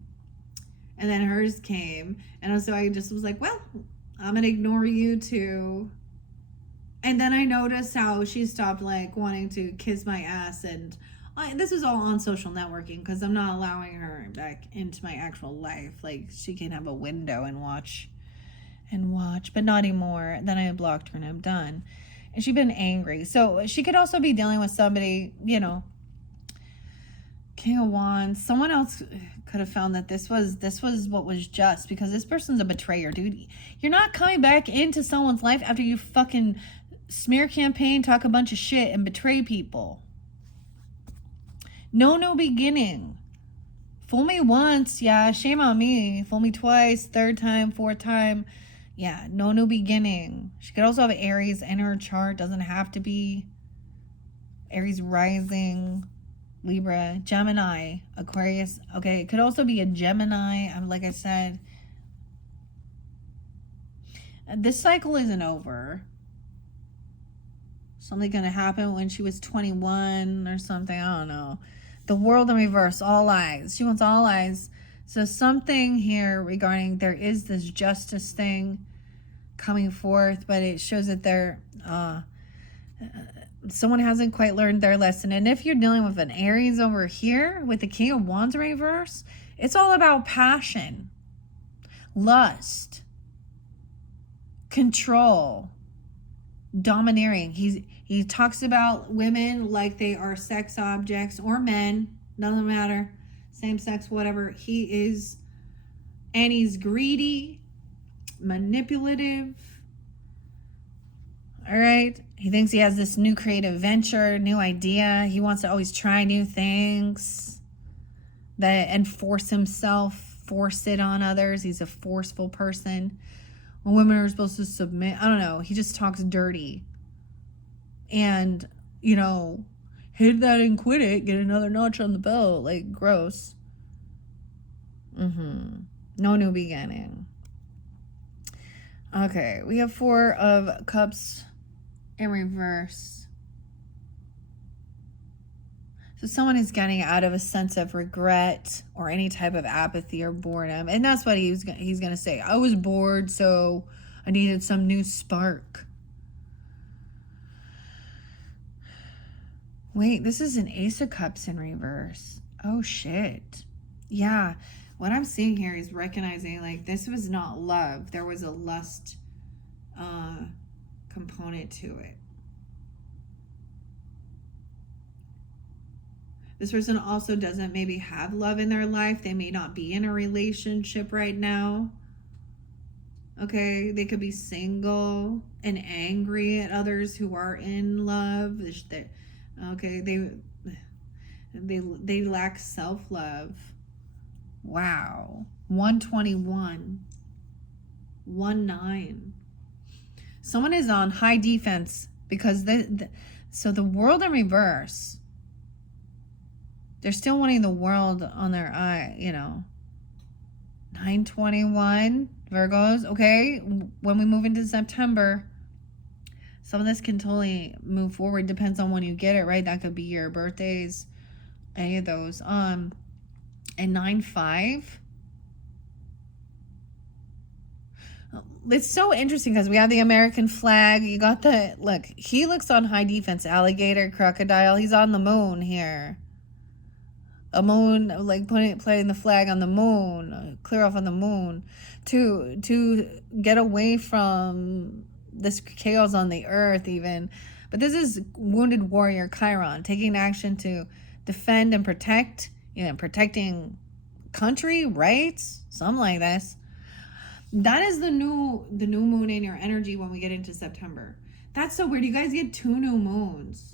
And then hers came, and so I just was like, well, I'm gonna ignore you too. And then I noticed how she stopped like wanting to kiss my ass, and this was all on social networking because I'm not allowing her back into my actual life. Like, she can have a window and watch, but not anymore. Then I blocked her and I'm done. And she's been angry. So she could also be dealing with somebody, King of Wands. Someone else could have found that this was what was just, because this person's a betrayer, dude. You're not coming back into someone's life after you fucking smear campaign, talk a bunch of shit, and betray people. No new beginning. Fool me once, yeah, shame on me. Fool me twice, third time, fourth time. Yeah, no new beginning. She could also have Aries in her chart. Doesn't have to be. Aries rising, Libra, Gemini, Aquarius. Okay, it could also be a Gemini. Like I said, this cycle isn't over. Something gonna happen when she was 21 or something. I don't know. The world in reverse, all eyes. She wants all eyes. So something here regarding there is this justice thing coming forth, but it shows that someone hasn't quite learned their lesson. And if you're dealing with an Aries over here with the King of Wands in reverse, it's all about passion, lust, control, domineering. He talks about women like they are sex objects, or men, doesn't matter, same sex, whatever. He's greedy, manipulative. All right. He thinks he has this new creative venture, new idea. He wants to always try new things and force it on others. He's a forceful person. When women are supposed to submit, I don't know. He just talks dirty. And, hit that and quit it. Get another notch on the belt. Like, gross. No new beginning. Okay, we have 4 of Cups in reverse. So someone is getting out of a sense of regret or any type of apathy or boredom. And that's what he's going to say. I was bored, so I needed some new spark. Wait, this is an Ace of Cups in reverse. Oh, shit. Yeah. What I'm seeing here is recognizing, like, this was not love. There was a lust component to it. This person also doesn't maybe have love in their life. They may not be in a relationship right now. Okay, they could be single and angry at others who are in love. Okay, they lack self-love. Wow. 121. 19. Someone is on high defense because so the world in reverse. They're still wanting the world on their eye, 921 Virgos. Okay, when we move into September, some of this can totally move forward. Depends on when you get it, right? That could be your birthdays, any of those. And 9-5. It's so interesting because we have the American flag. You got look, he looks on high defense. Alligator, crocodile. He's on the moon here. A moon, like putting the flag on the moon, clear off on the moon, to get away from this chaos on the earth even. But this is wounded warrior Chiron, taking action to defend and protect, protecting country, rights, something like this. That is the new moon in your energy when we get into September. That's so weird. You guys get 2 new moons.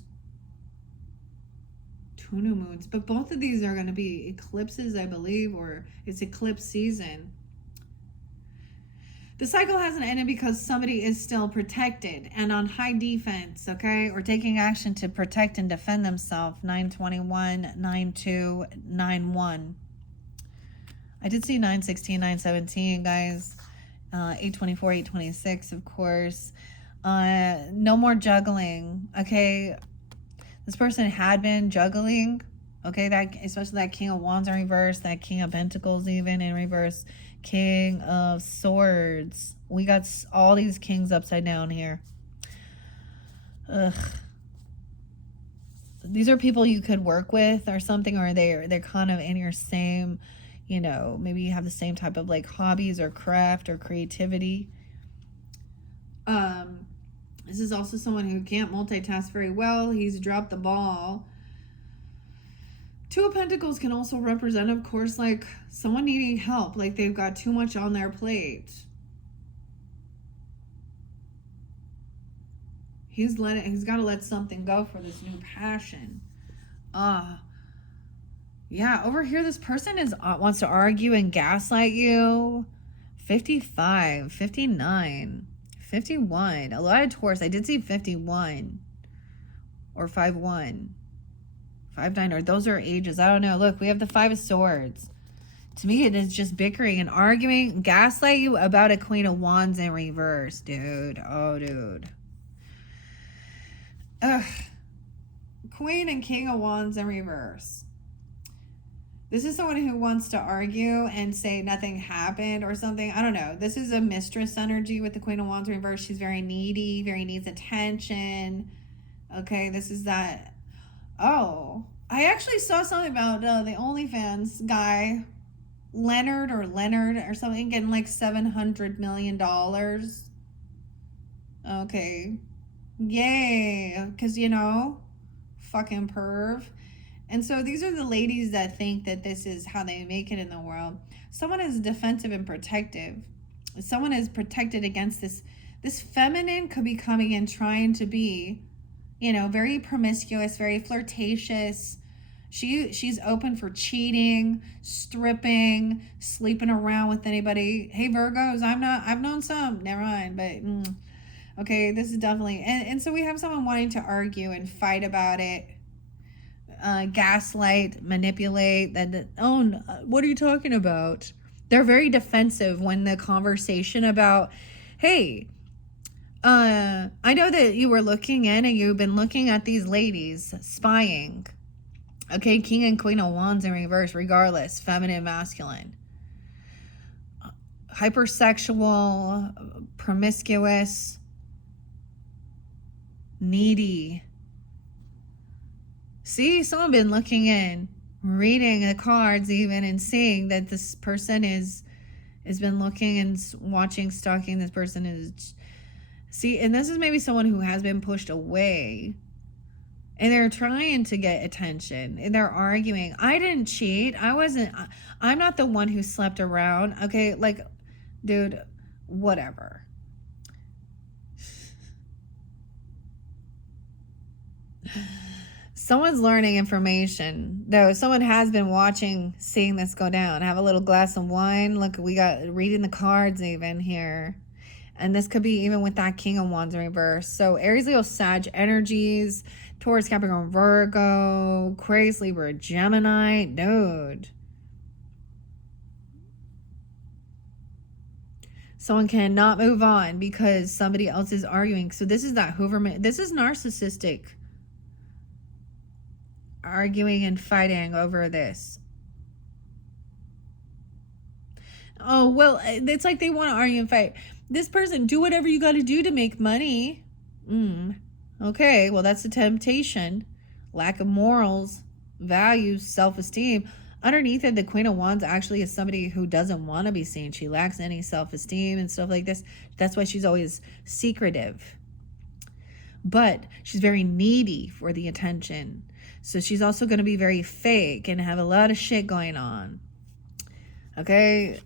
2 new moons. But both of these are going to be eclipses, I believe, or it's eclipse season. The cycle hasn't ended because somebody is still protected and on high defense, okay? Or taking action to protect and defend themselves. 921, 92, 91. I did see 916, 917, guys. 824, 826, of course. No more juggling, okay? This person had been juggling, okay? Especially that King of Wands in reverse, that King of Pentacles even in reverse, King of Swords. We got all these kings upside down here. Ugh. These are people you could work with or something, or they're kind of in your same, maybe you have the same type of like hobbies or craft or creativity. This is also someone who can't multitask very well. He's dropped the ball Two of Pentacles can also represent, of course, like someone needing help, like they've got too much on their plate. He's got to let something go for this new passion. Yeah, over here, this person wants to argue and gaslight you. 55, 59, 51. A lot of Taurus. I did see 51 or 51, 59, or those are ages. I don't know. Look, we have the 5 of Swords. To me, it is just bickering and arguing, gaslight you about a Queen of Wands in reverse, dude. Oh, dude. Ugh. Queen and King of Wands in reverse. This is someone who wants to argue and say nothing happened or something. I don't know. This is a mistress energy with the Queen of Wands in reverse. She's very needy, very needs attention. Okay, this is that. Oh, I actually saw something about the OnlyFans guy, Leonard or something, getting like $700 million. Okay. Yay. Because, you know, fucking perv. And so these are the ladies that think that this is how they make it in the world. Someone is defensive and protective. Someone is protected against this. This feminine could be coming in trying to be, you know, very promiscuous, very flirtatious. She's open for cheating, stripping, sleeping around with anybody. Hey, Virgos, I've known some, never mind, but okay, this is definitely, and so we have someone wanting to argue and fight about it. Gaslight, manipulate, what are you talking about? They're very defensive when the conversation about, hey, I know that you were looking in and you've been looking at these ladies, spying. Okay, King and Queen of Wands in reverse, regardless, feminine, masculine. Hypersexual, promiscuous, needy. See, someone been looking in, reading the cards even, and seeing that this person has been looking and watching, stalking. This person is, see, and this is maybe someone who has been pushed away, and they're trying to get attention, and they're arguing. I didn't cheat. I'm not the one who slept around. Okay, like, dude, whatever. Someone's learning information, though. Someone has been watching, seeing this go down. Have a little glass of wine. Look, we got reading the cards even here. And this could be even with that King of Wands in reverse. So Aries, Leo, Sag energies, Taurus, Capricorn, Virgo, Aquarius, Libra, Gemini. Dude. Someone cannot move on because somebody else is arguing. So this is that Hooverman. This is narcissistic. Arguing and fighting over this. Oh, well, it's like they want to argue and fight. This person, do whatever you got to do to make money. Okay, well, that's a temptation. Lack of morals, values, self-esteem. Underneath it, the Queen of Wands actually is somebody who doesn't want to be seen. She lacks any self-esteem and stuff like this. That's why she's always secretive. But she's very needy for the attention. So she's also going to be very fake and have a lot of shit going on. Okay?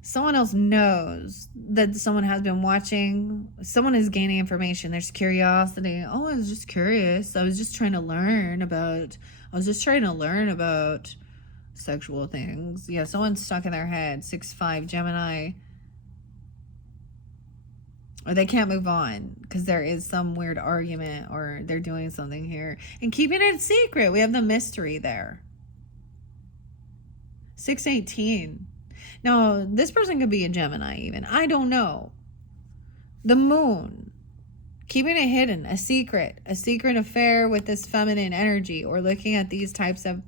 Someone else knows that someone has been watching. Someone is gaining information. There's curiosity. Oh, I was just curious. I was just trying to learn about sexual things. Yeah, someone's stuck in their head. 6'5", Gemini. Or they can't move on because there is some weird argument or they're doing something here. And keeping it secret. We have the mystery there. 618. Now, this person could be a Gemini even. I don't know. The moon. Keeping it hidden. A secret affair with this feminine energy or looking at these types of...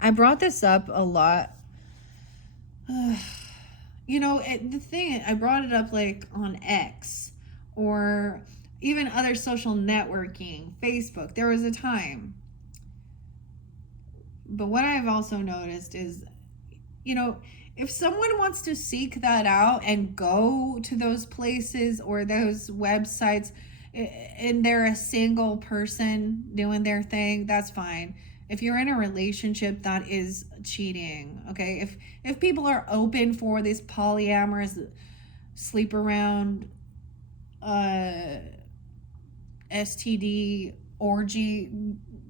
I brought this up a lot. You know, I brought it up like on X or even other social networking, Facebook. There was a time. But what I've also noticed is, you know, if someone wants to seek that out and go to those places or those websites and they're a single person doing their thing, that's fine. If you're in a relationship that is cheating, okay? If people are open for this polyamorous sleep around STD orgy,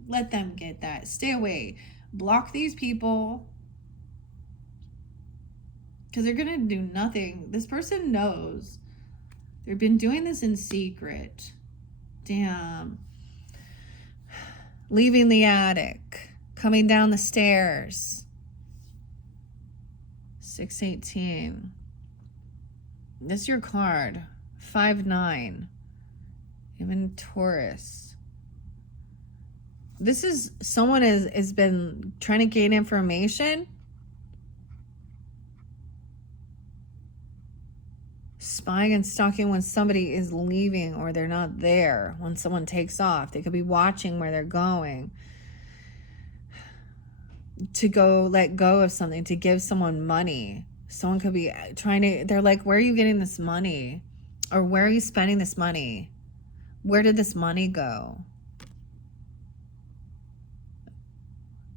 let them get that. Stay away. Block these people because they're gonna do nothing. This person knows. They've been doing this in secret. Damn. Leaving the attic. Coming down the stairs. 618. This is your card. 5-9. Even Taurus. This is someone has been trying to gain information. Spying and stalking when somebody is leaving or they're not there. When someone takes off. They could be watching where they're going. To go let go of something. To give someone money. Someone could be trying to... They're like, where are you getting this money? Or where are you spending this money? Where did this money go?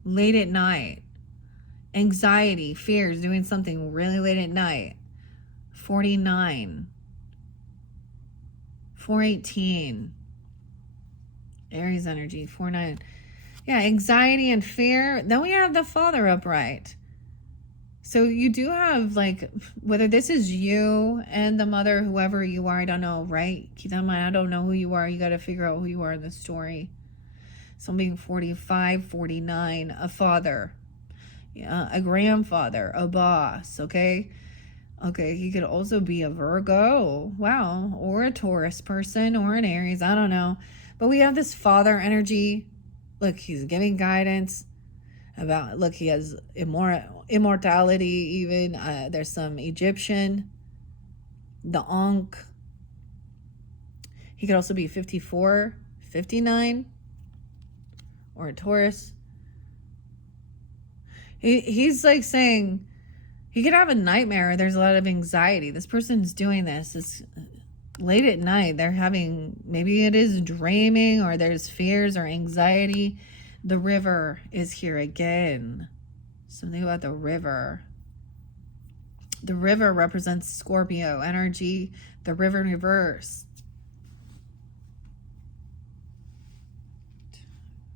Late at night. Anxiety, fears, doing something really late at night. 49. 418. Aries energy. 49. Yeah, anxiety and fear. Then we have the Father upright. So you do have, like, whether this is you and the mother, whoever you are, I don't know, right? Keep that in mind. I don't know who you are. You got to figure out who you are in the story. So I'm being 45, 49, a father, a grandfather, a boss, okay? Okay, he could also be a Virgo, wow, or a Taurus person, or an Aries, I don't know. But we have this father energy. Look, he's giving guidance about, look, he has immortality even. There's some Egyptian, the Ankh. He could also be 54, 59, or a Taurus. He's like saying he could have a nightmare. There's a lot of anxiety. This person's doing this. It's late at night. They're having, maybe it is dreaming or there's fears or anxiety. The river is here again. Something about the river. The river represents Scorpio energy. The river in reverse.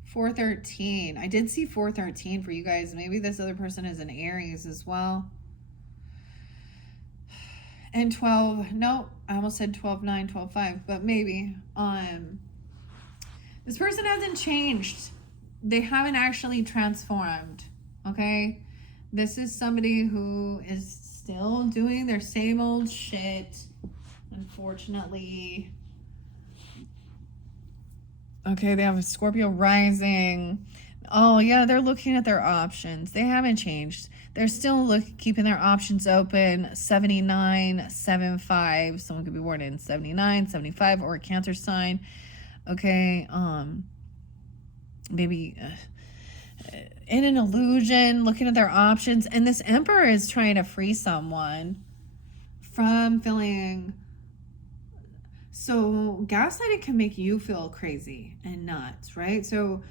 413. I did see 413 for you guys. Maybe this other person is an Aries as well. And 12. No, I almost said 12-9, 12-5, but maybe. This person hasn't changed. They haven't actually transformed. Okay? This is somebody who is still doing their same old shit. Unfortunately. Okay, they have a Scorpio rising. Oh, yeah, they're looking at their options. They haven't changed. They're still keeping their options open. 79, 75. Someone could be born in 79, 75, or a Cancer sign. Okay, maybe in an illusion, looking at their options. And this Emperor is trying to free someone from feeling... So gaslighting can make you feel crazy and nuts, right? So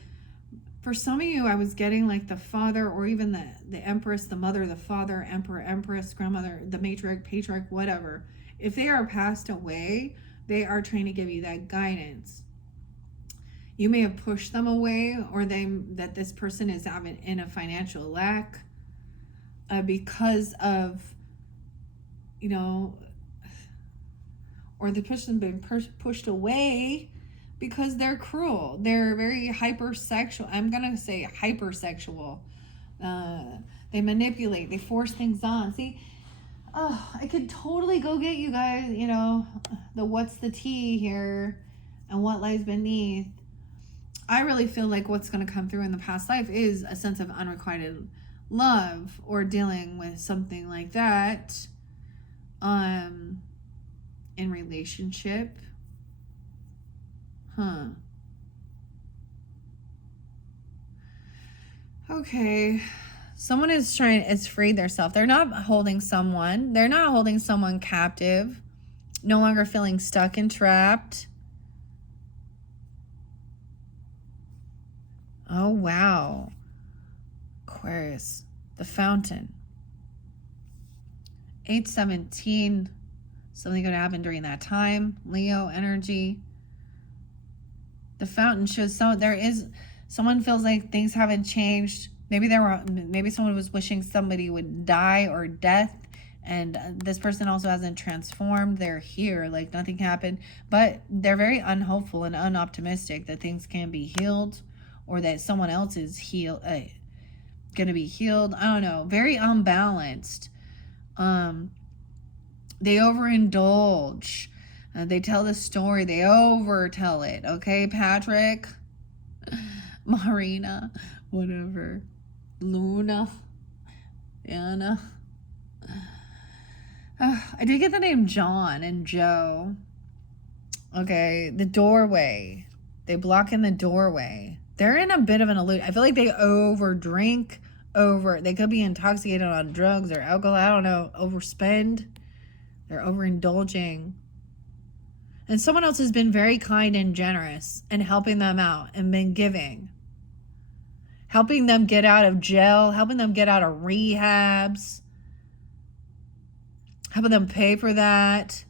for some of you, I was getting like the father, or even the empress, the mother, the father, emperor, empress, grandmother, the matriarch, patriarch, whatever. If they are passed away, they are trying to give you that guidance. You may have pushed them away, or that this person is in a financial lack because of, or the person been pushed away because they're cruel. They're very hypersexual. I'm going to say hypersexual. They manipulate. They force things on. See, I could totally go get you guys, the what's the tea here and what lies beneath. I really feel like what's going to come through in the past life is a sense of unrequited love, or dealing with something like that. In relationship. Okay. Someone is freed themselves. They're not holding someone. They're not holding someone captive. No longer feeling stuck and trapped. Oh, wow. Aquarius, the fountain. 8/17. Something could happen during that time. Leo energy. The fountain shows someone feels like things haven't changed. Maybe someone was wishing somebody would die or death, and this person also hasn't transformed. They're here, like nothing happened, but they're very unhopeful and unoptimistic that things can be healed, or that someone else is gonna be healed. I don't know. Very unbalanced. They overindulge. They tell the story. They overtell it. Okay, Patrick, Marina, whatever, Luna, Anna. I did get the name John and Joe. Okay, the doorway. They block in the doorway. They're in a bit of an illusion. I feel like they overdrink. They could be intoxicated on drugs or alcohol. I don't know. Overspend. They're overindulging. And someone else has been very kind and generous and helping them out and been giving. Helping them get out of jail, helping them get out of rehabs, helping them pay for that,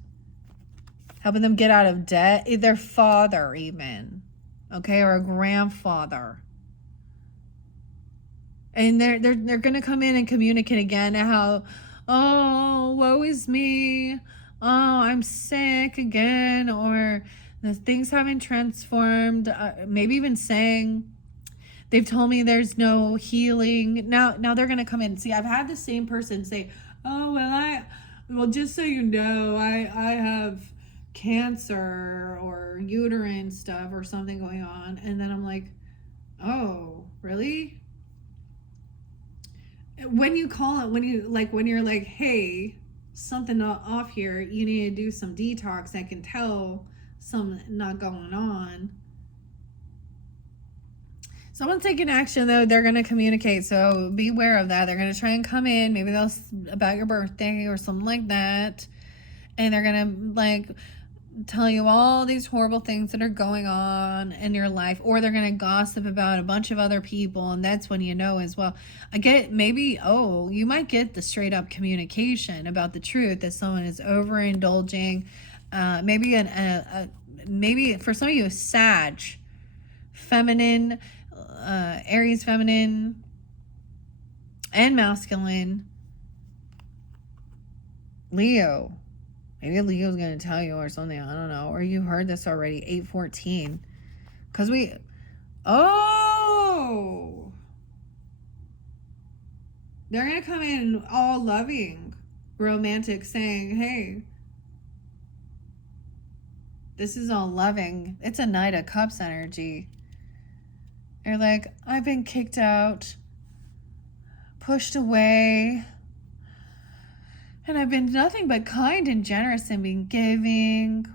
helping them get out of debt. Their father even, okay, or a grandfather. And they're going to come in and communicate again how, oh, woe is me. Oh, I'm sick again. Or the things haven't transformed. Maybe even saying, they've told me there's no healing. Now they're going to come in. See, I've had the same person say, oh, well, just so you know, I have cancer or uterine stuff or something going on. And then I'm like, oh, really? When you call it, when you're like, hey, something off here, you need to do some detox. I can tell something not going on. Someone's taking action, though. They're going to communicate, so be aware of that. They're going to try and come in. Maybe they'll about your birthday or something like that, and they're going to tell you all these horrible things that are going on in your life, or they're going to gossip about a bunch of other people, and that's when you know as well. You might get the straight up communication about the truth that someone is overindulging. Maybe for some of you, Sag, feminine, Aries feminine and masculine, Leo. Maybe Leo's going to tell you or something. I don't know. Or you heard this already. 8/14. Because they're going to come in all loving, romantic, saying, hey, this is all loving. It's a Knight of Cups energy. You're like, I've been kicked out, pushed away, and I've been nothing but kind and generous and been giving.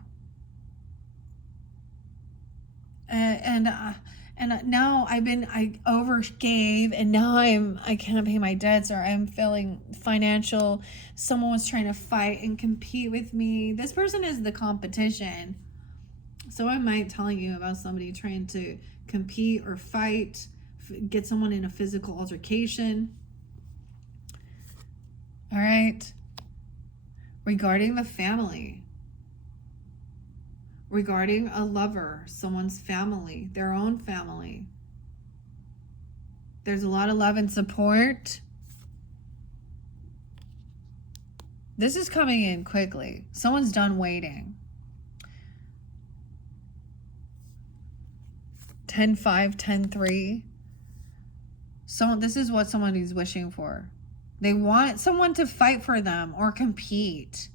And now I overgave, and now I can't pay my debts, or I'm feeling financial. Someone was trying to fight and compete with me. This person is the competition. Someone might tell you about somebody trying to compete or fight, get someone in a physical altercation. All right. Regarding the family, regarding a lover, someone's family, their own family, there's a lot of love and support. This is coming in quickly. Someone's done waiting. 10/5, 10/3. This is what someone is wishing for. They want someone to fight for them or compete.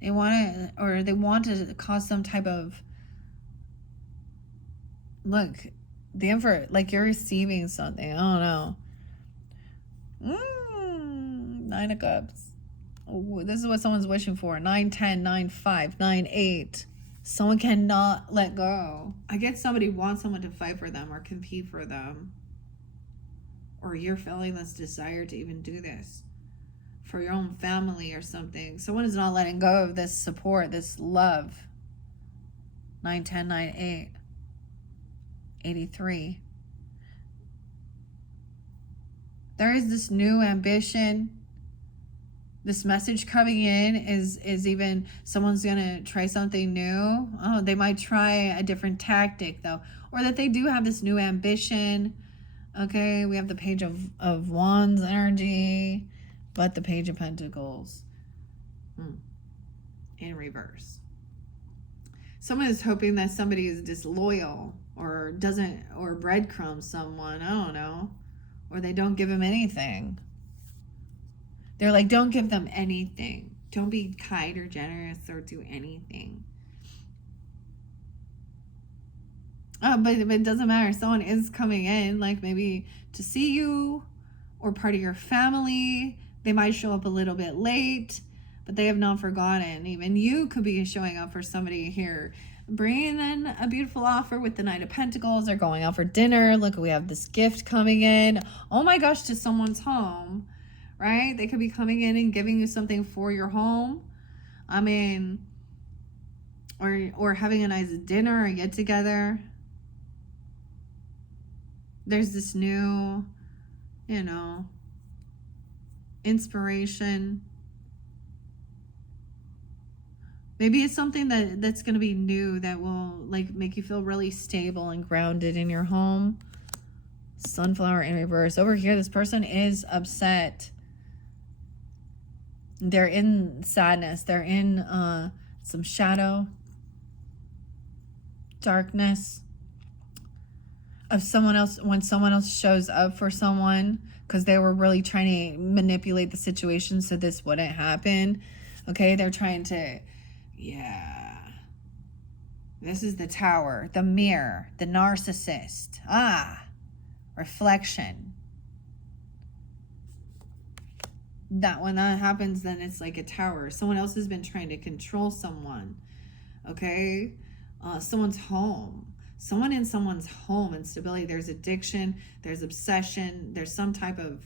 They want to cause some type of, look, the Emperor, like you're receiving something. I don't know. 9 of Cups. Ooh, this is what someone's wishing for. 9/10, 9/5, 9/8. Someone cannot let go. I guess somebody wants someone to fight for them or compete for them. Or you're feeling this desire to even do this for your own family or something. Someone is not letting go of this support, this love. 9/10, 9/8. 83. There is this new ambition. This message coming in is even someone's gonna try something new. Oh, they might try a different tactic though, or that they do have this new ambition. Okay, we have the Page of Wands energy, but the Page of Pentacles in reverse. Someone is hoping that somebody is disloyal or doesn't, or breadcrumbs someone. I don't know, or they don't give them anything. They're like, don't give them anything. Don't be kind or generous or do anything. But it doesn't matter. Someone is coming in, like maybe to see you or part of your family. They might show up a little bit late, but they have not forgotten. Even you could be showing up for somebody here, bringing in a beautiful offer with the Knight of Pentacles. They're going out for dinner. Look, we have this gift coming in. Oh my gosh, to someone's home. Right? They could be coming in and giving you something for your home. I mean, or having a nice dinner or get together. There's this new, inspiration. Maybe it's something that's going to be new that will like make you feel really stable and grounded in your home. Sunflower in reverse. Over here, this person is upset. They're in sadness. They're in some shadow, darkness of someone else. When someone else shows up for someone, because they were really trying to manipulate the situation so this wouldn't happen. Okay, they're trying to, this is the Tower, the mirror, the narcissist. Reflection. That when that happens, then it's like a tower. Someone else has been trying to control someone. Okay, someone's home. Someone in someone's home. Instability. There's addiction. There's obsession. There's some type of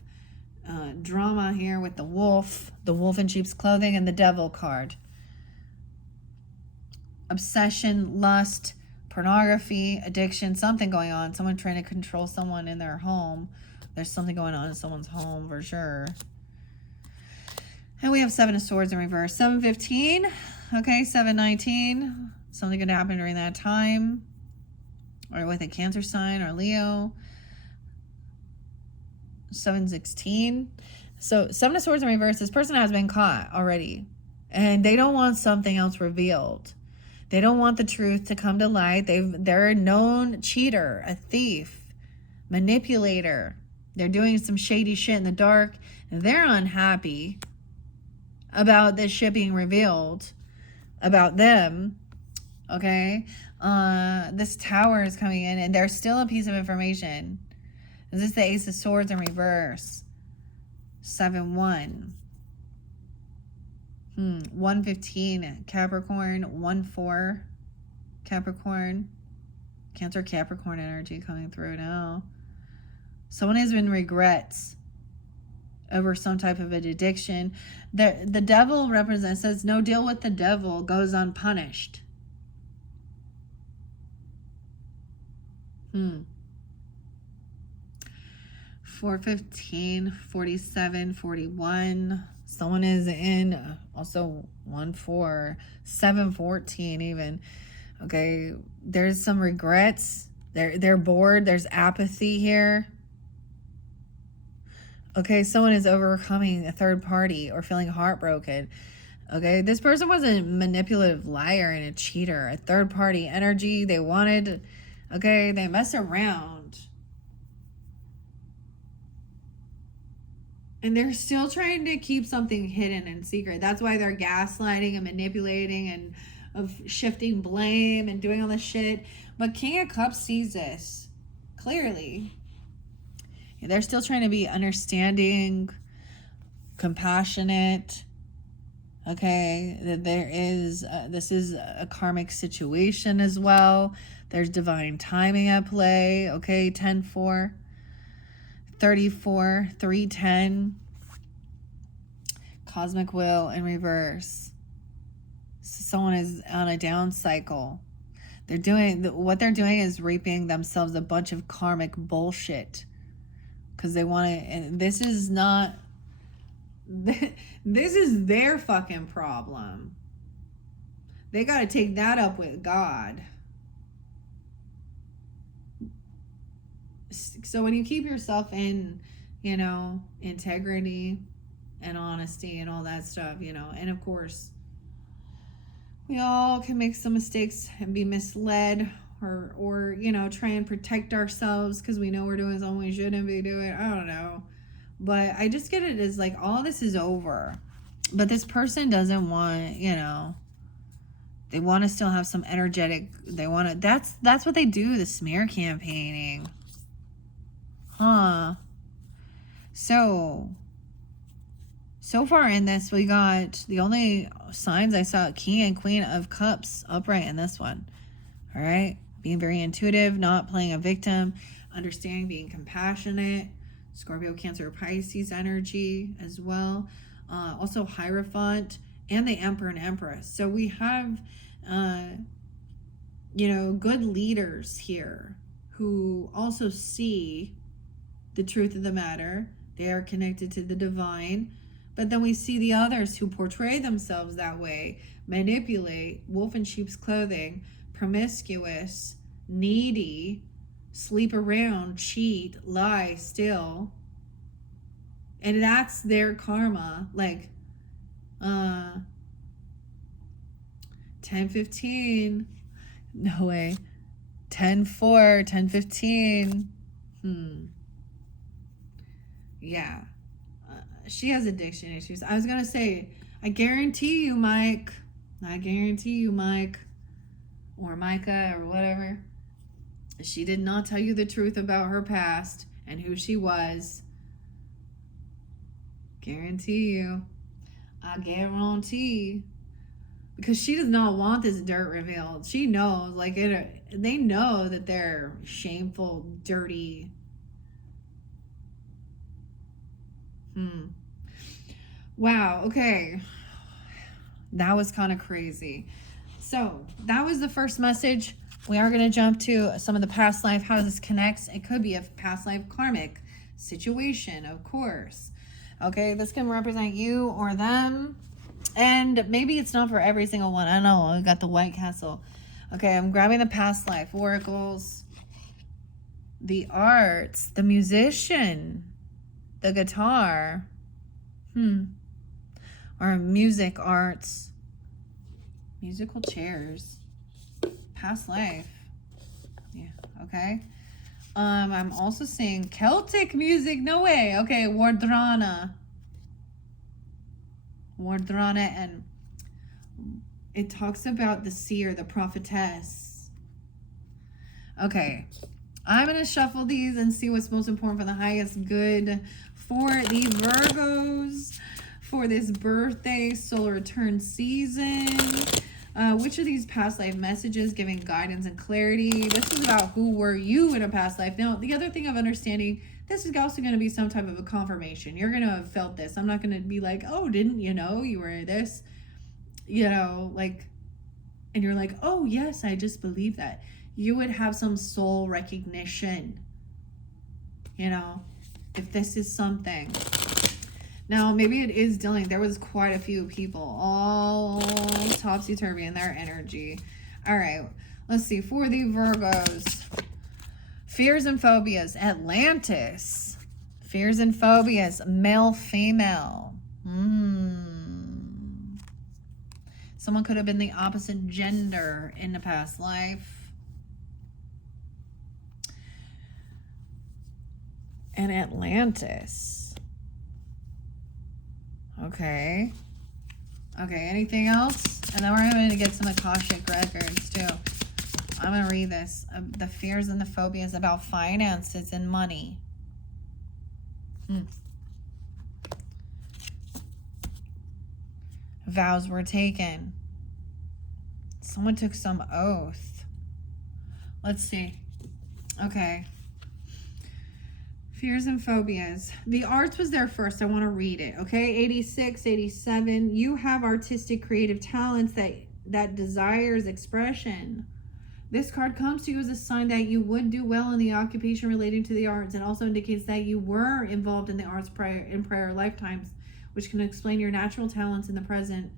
drama here with the wolf in sheep's clothing, and the Devil card. Obsession, lust, pornography, addiction. Something going on. Someone trying to control someone in their home. There's something going on in someone's home for sure. And we have 7 of Swords in reverse. 7:15. Okay, 7:19. Something going to happen during that time. Or with a Cancer sign or Leo. 7:16. So 7 of Swords in reverse. This person has been caught already. And they don't want something else revealed. They don't want the truth to come to light. They're a known cheater, a thief, manipulator. They're doing some shady shit in the dark. They're unhappy about this shit being revealed about them. Okay, this Tower is coming in, and there's still a piece of information. Is this the Ace of Swords in reverse? 7-1. 1:15 Capricorn. 1-4 Capricorn. Cancer Capricorn energy coming through now. Someone has been regrets over some type of an addiction. The Devil says no deal with the devil goes unpunished. 4:15, 47, 41. Someone is in also 1-4, 7:14 even. Okay, there's some regrets. They're bored. There's apathy here. Okay, someone is overcoming a third party or feeling heartbroken. Okay, this person was a manipulative liar and a cheater, a third party energy. They wanted, okay, they mess around. And they're still trying to keep something hidden and secret. That's why they're gaslighting and manipulating and of shifting blame and doing all this shit. But King of Cups sees this clearly. They're still trying to be understanding, compassionate. Okay, that there is, this is a karmic situation as well. There's divine timing at play. Okay, 10-4, 34, 3-10. Cosmic Wheel in reverse. So someone is on a down cycle. What they're doing is reaping themselves a bunch of karmic bullshit. because they want to, and this is not, this is their fucking problem. They got to take that up with God. So when you keep yourself in, you know, integrity and honesty and all that stuff, you know, and of course, we all can make some mistakes and be misled or you know, try and protect ourselves because we know we're doing something we shouldn't be doing. I don't know. But I just get it as like all this is over. But this person doesn't want, you know, they want to still have some energetic, they want to, that's what they do, the smear campaigning. Huh. So far in this, we got the only signs I saw, King and Queen of Cups upright in this one. All right. Being very intuitive, not playing a victim, understanding, being compassionate. Scorpio, Cancer, Pisces energy as well. Also Hierophant and the Emperor and Empress. So we have, you know, good leaders here who also see the truth of the matter. They are connected to the divine. But then we see the others who portray themselves that way, manipulate, wolf in sheep's clothing, promiscuous, needy, sleep around, cheat, lie, steal. And that's their karma. Like 10-15. No way. 10-4, 10-15. Yeah. She has addiction issues. I was going to say, I guarantee you, Mike. I guarantee you, Mike. Or Micah or whatever. She did not tell you the truth about her past and who she was. Guarantee you. I guarantee. Because she does not want this dirt revealed. She knows, like, they know that they're shameful, dirty. Wow, okay. That was kind of crazy. So that was the first message. We are going to jump to some of the past life, how this connects. It could be a past life karmic situation, of course. Okay, this can represent you or them. And maybe it's not for every single one. I don't know. I got the White Castle. Okay, I'm grabbing the past life oracles. The arts, the musician, the guitar. Or music arts. Musical chairs. Past life. Yeah, okay. I'm also seeing Celtic music. No way. Okay, Wardrana. And it talks about the seer, the prophetess. Okay. I'm going to shuffle these and see what's most important for the highest good for the Virgos for this birthday solar return season. Which of these past life messages giving guidance and clarity? This is about who were you in a past life. Now, the other thing of understanding, this is also going to be some type of a confirmation. You're going to have felt this. I'm not going to be like, oh, didn't you know you were this? You know, like, and you're like, oh, yes, I just believe that. You would have some soul recognition, you know, if this is something. Now, maybe it is dealing. There was quite a few people, all topsy-turvy in their energy. All right, let's see. For the Virgos, fears and phobias, Atlantis. Fears and phobias, male, female. Someone could have been the opposite gender in the past life. And Atlantis. Okay, anything else? And then we're going to get some Akashic records too. I'm going to read this. The fears and the phobias about finances and money. Vows were taken. Someone took some oath. Let's see. Okay. Fears and phobias. The arts was there first. I want to read it. Okay. 86, 87. You have artistic creative talents that desires expression. This card comes to you as a sign that you would do well in the occupation relating to the arts, and also indicates that you were involved in the arts prior lifetimes, which can explain your natural talents in the present.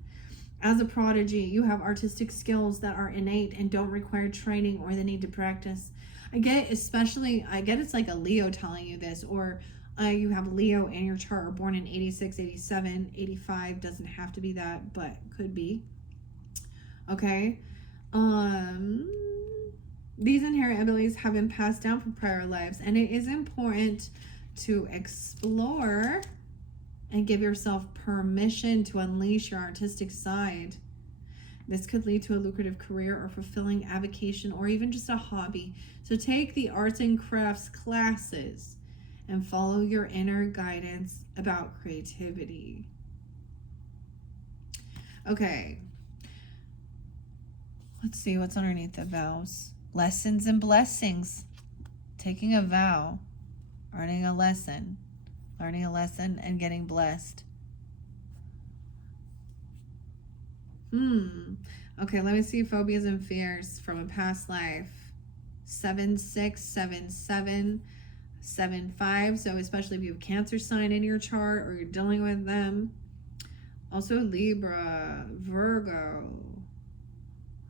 As a prodigy, you have artistic skills that are innate and don't require training or the need to practice. I get it's like a Leo telling you this, or you have Leo in your chart, or born in 86, 87, 85. Doesn't have to be that, but could be. Okay. These inherent abilities have been passed down from prior lives, and it is important to explore and give yourself permission to unleash your artistic side. This could lead to a lucrative career or fulfilling avocation, or even just a hobby. So take the arts and crafts classes and follow your inner guidance about creativity. Okay. Let's see what's underneath the vows. Lessons and blessings. Taking a vow, learning a lesson and getting blessed. Okay, let me see phobias and fears from a past life. 7-6, 7-7, 7-5. So especially if you have Cancer sign in your chart or you're dealing with them. Also Libra, Virgo,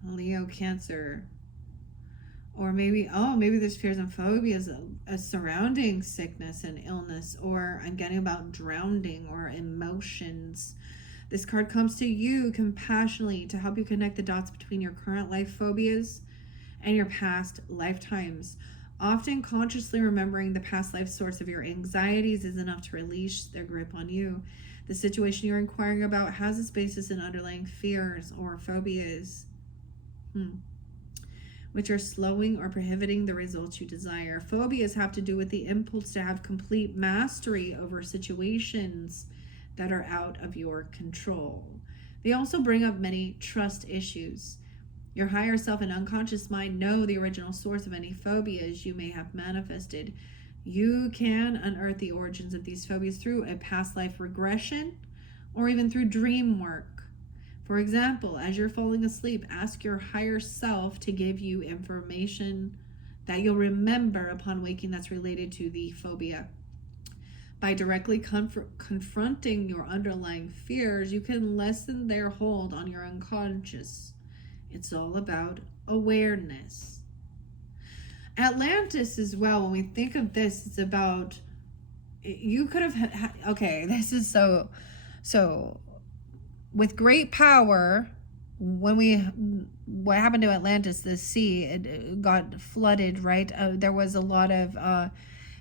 Leo, Cancer. Or maybe there's fears and phobias surrounding sickness and illness, or I'm getting about drowning or emotions. This card comes to you compassionately to help you connect the dots between your current life phobias and your past lifetimes. Often consciously remembering the past life source of your anxieties is enough to release their grip on you. The situation you're inquiring about has its basis in underlying fears or phobias. Which are slowing or prohibiting the results you desire. Phobias have to do with the impulse to have complete mastery over situations that are out of your control. They also bring up many trust issues. Your higher self and unconscious mind know the original source of any phobias you may have manifested. You can unearth the origins of these phobias through a past life regression or even through dream work. For example, as you're falling asleep, ask your higher self to give you information that you'll remember upon waking that's related to the phobia. By directly confronting your underlying fears, you can lessen their hold on your unconscious. It's all about awareness. Atlantis as well, when we think of this, it's about, you could have, okay, this is so with great power, what happened to Atlantis, the sea, it got flooded, right? There was a lot of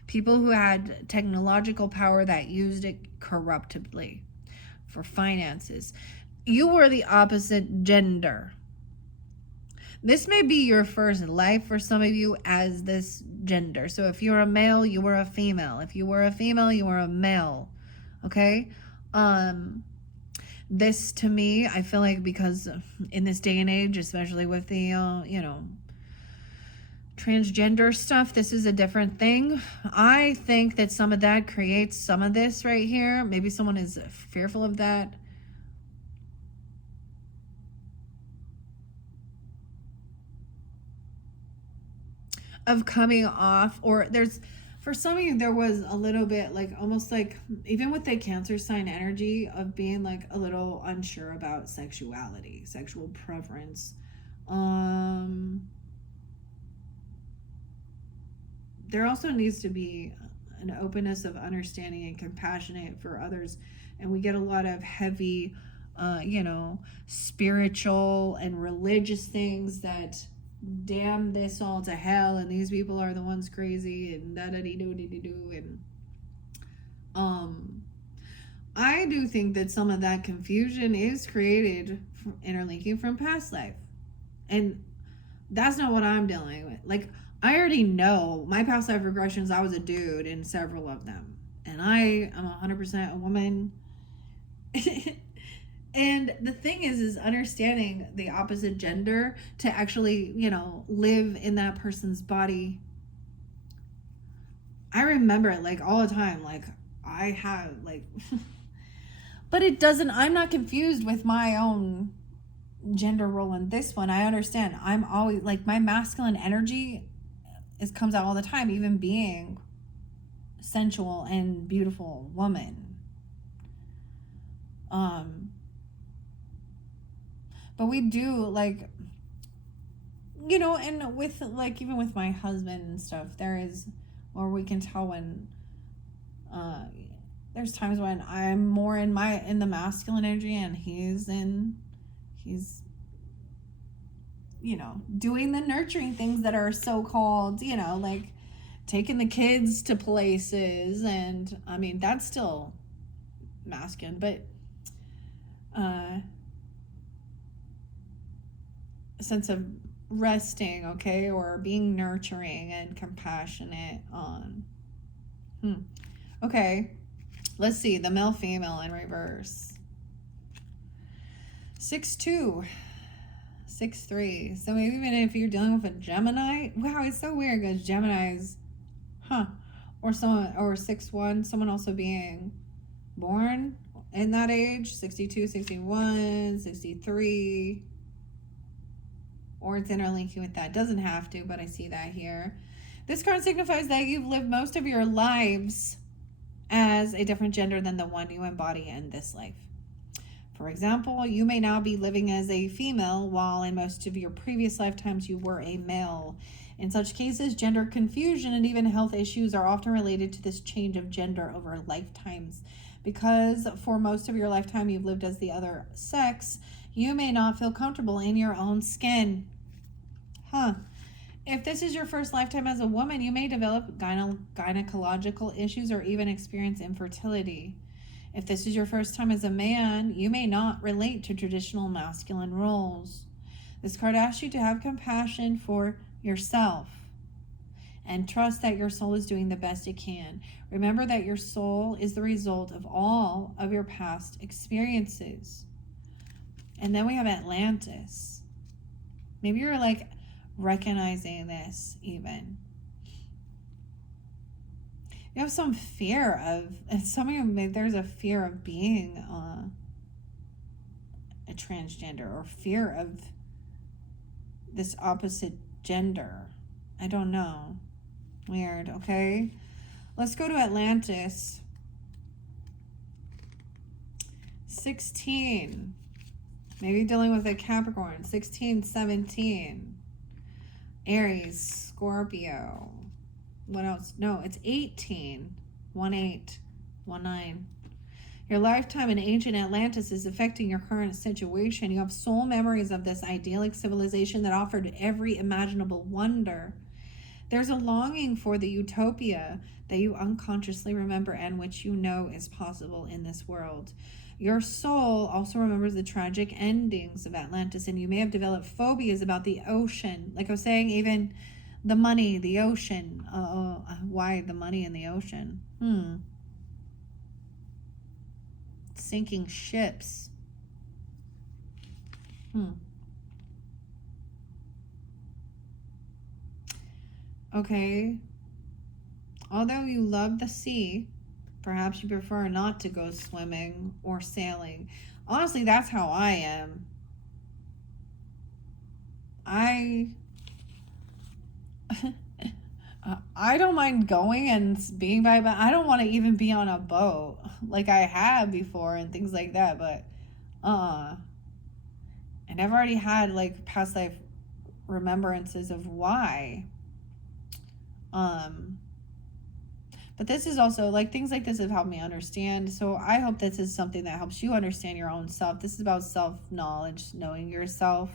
people who had technological power that used it corruptibly for finances. You were the opposite gender. This may be your first life for some of you as this gender. So if you're a male, you were a female. If you were a female, you were a male. Okay? This to me, I feel like, because in this day and age, especially with the, transgender stuff, this is a different thing. I think that some of that creates some of this right here. Maybe someone is fearful of that. Of coming off, or for some of you, there was a little bit like, almost like, even with the Cancer sign energy, of being like a little unsure about sexuality, sexual preference. There also needs to be an openness of understanding and compassionate for others. And we get a lot of heavy, spiritual and religious things that damn this all to hell, and these people are the ones crazy, and da-da-dee-doo-dee-doo. And I do think that some of that confusion is created from interlinking from past life, and that's not what I'm dealing with. Like, I already know my past life regressions, I was a dude in several of them, and I am 100% a woman. And the thing is understanding the opposite gender to actually, live in that person's body. I remember it like all the time. Like, I have like, but it doesn't, I'm not confused with my own gender role in this one. I understand. I'm always like, my masculine energy comes out all the time, even being sensual and beautiful woman. But we do, like, you know, and with, like, even with my husband and stuff, there is, or we can tell when, there's times when I'm more in the masculine energy, and he's, you know, doing the nurturing things that are so called, you know, like taking the kids to places. And I mean, that's still masculine, but a sense of resting, okay, or being nurturing and compassionate on. Okay, let's see the male female in reverse. 6-2, 6-3. So maybe even if you're dealing with a Gemini, wow, it's so weird because Gemini's, or someone, or 6-1, someone also being born in that age, 62, 61, 63, or it's interlinking with that. Doesn't have to, but I see that here. This card signifies that you've lived most of your lives as a different gender than the one you embody in this life. For example, you may now be living as a female, while in most of your previous lifetimes you were a male. In such cases, gender confusion and even health issues are often related to this change of gender over lifetimes. Because for most of your lifetime you've lived as the other sex, you may not feel comfortable in your own skin. If this is your first lifetime as a woman, you may develop gynecological issues or even experience infertility. If this is your first time as a man, you may not relate to traditional masculine roles. This card asks you to have compassion for yourself and trust that your soul is doing the best it can. Remember that your soul is the result of all of your past experiences. And then we have Atlantis. Maybe you're like recognizing this even. You have some fear of, some of you, there's a fear of being a transgender, or fear of this opposite gender. I don't know. Weird, okay? Let's go to Atlantis. 16. Maybe dealing with a Capricorn. 16, 17. Aries, Scorpio. What else? No, it's 18. 1-8. 1-9. Your lifetime in ancient Atlantis is affecting your current situation. You have soul memories of this idyllic civilization that offered every imaginable wonder. There's a longing for the utopia that you unconsciously remember and which you know is possible in this world. Your soul also remembers the tragic endings of Atlantis, and you may have developed phobias about the ocean. Like I was saying, even the money, the ocean. Why the money in the ocean? Sinking ships. Okay. Although you love the sea, perhaps you prefer not to go swimming or sailing. Honestly, that's how I am. I don't mind going and being by, but I don't want to even be on a boat like I have before and things like that. But and I've already had like past life remembrances of why. But this is also like, things like this have helped me understand. So I hope this is something that helps you understand your own self. This is about self-knowledge, knowing yourself.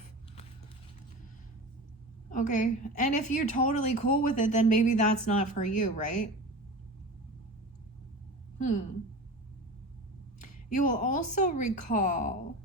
Okay. And if you're totally cool with it, then maybe that's not for you, right? You will also recall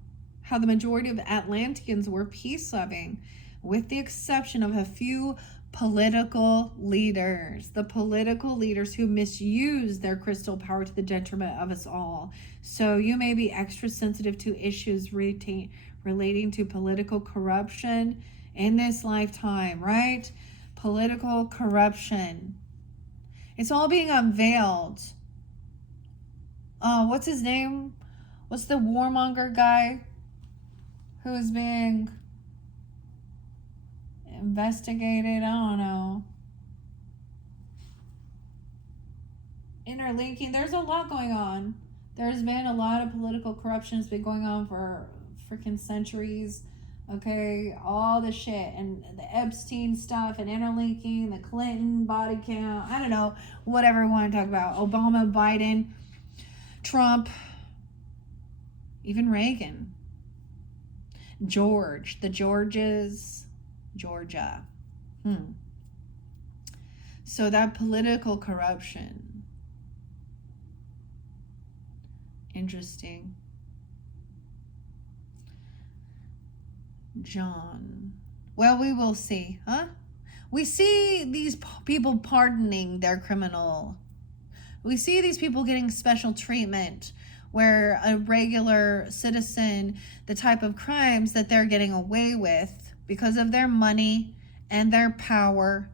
how the majority of Atlanteans were peace-loving, with the exception of a few political leaders. The political leaders who misuse their crystal power to the detriment of us all. So you may be extra sensitive to issues relating to political corruption in this lifetime, right? Political corruption. It's all being unveiled. What's his name? What's the warmonger guy who's being investigated. I don't know. Interlinking. There's a lot going on. There's been a lot of political corruption that's been going on for freaking centuries. Okay, all the shit and the Epstein stuff and interlinking, the Clinton body count. I don't know, whatever we want to talk about. Obama, Biden, Trump, even Reagan, George, the Georges, Georgia. So that political corruption. Interesting. John. Well, we will see, huh? We see these people pardoning their criminal. We see these people getting special treatment where a regular citizen, the type of crimes that they're getting away with because of their money and their power.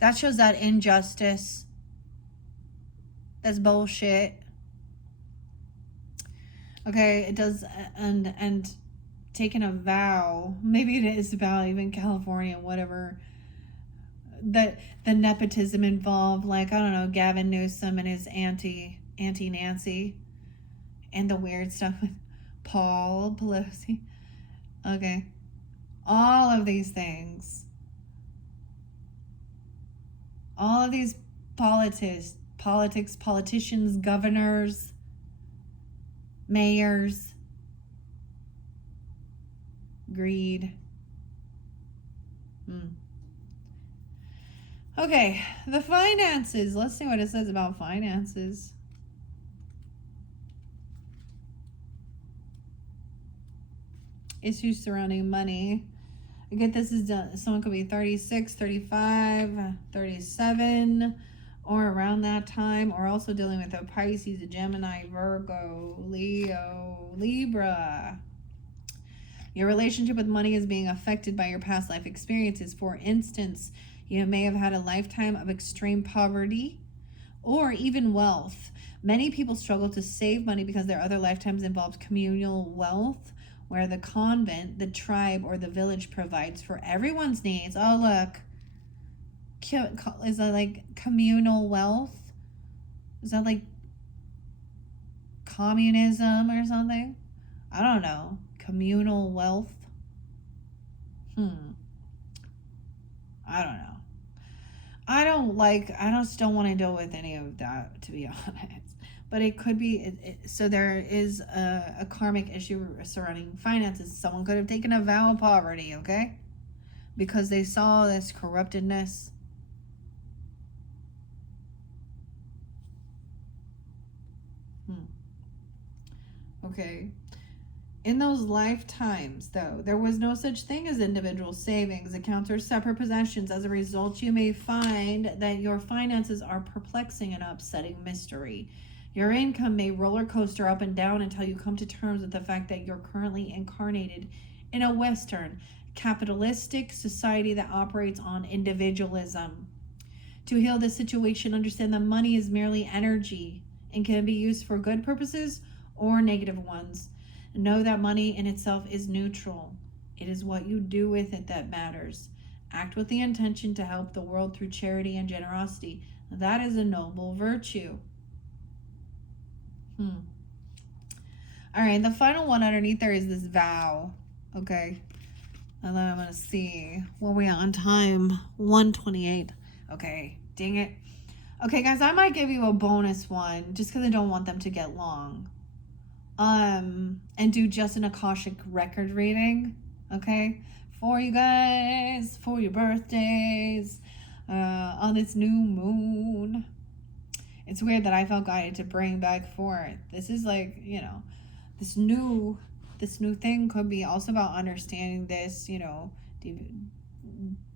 That shows that injustice. That's bullshit. Okay, it does, and taking a vow, maybe it is about even California, whatever, that the nepotism involved, like, I don't know, Gavin Newsom and his auntie Nancy, and the weird stuff with Paul Pelosi. Okay, all of these things, all of these politicians, governors, mayors, greed. Okay, the finances. Let's see what it says about finances. Issues surrounding money. I get this is done. Someone could be 36, 35, 37, or around that time, or also dealing with a Pisces, a Gemini, Virgo, Leo, Libra. Your relationship with money is being affected by your past life experiences. For instance, you may have had a lifetime of extreme poverty or even wealth. Many people struggle to save money because their other lifetimes involved communal wealth, where the convent, the tribe, or the village provides for everyone's needs. Oh, look. Is that like communal wealth? Is that like communism or something? I don't know. Communal wealth. I don't know. I just don't want to deal with any of that, to be honest. But it could be, so there is a karmic issue surrounding finances. Someone could have taken a vow of poverty, okay? Because they saw this corruptedness. Okay. In those lifetimes, though, there was no such thing as individual savings accounts or separate possessions. As a result, you may find that your finances are perplexing and upsetting mystery. Your income may roller coaster up and down until you come to terms with the fact that you're currently incarnated in a Western, capitalistic society that operates on individualism. To heal this situation, understand that money is merely energy and can be used for good purposes or negative ones. Know that money in itself is neutral. It is what you do with it that matters. Act with the intention to help the world through charity and generosity. That is a noble virtue. All right, the final one underneath there is this vow. Okay. And then I'm going to see where we are on time. 1:28. Okay, dang it. Okay, guys, I might give you a bonus one just because I don't want them to get long. And do just an Akashic record reading, okay, for you guys, for your birthdays, on this new moon. It's weird that I felt guided to bring back forth. This is like, you know, this new thing could be also about understanding this, you know,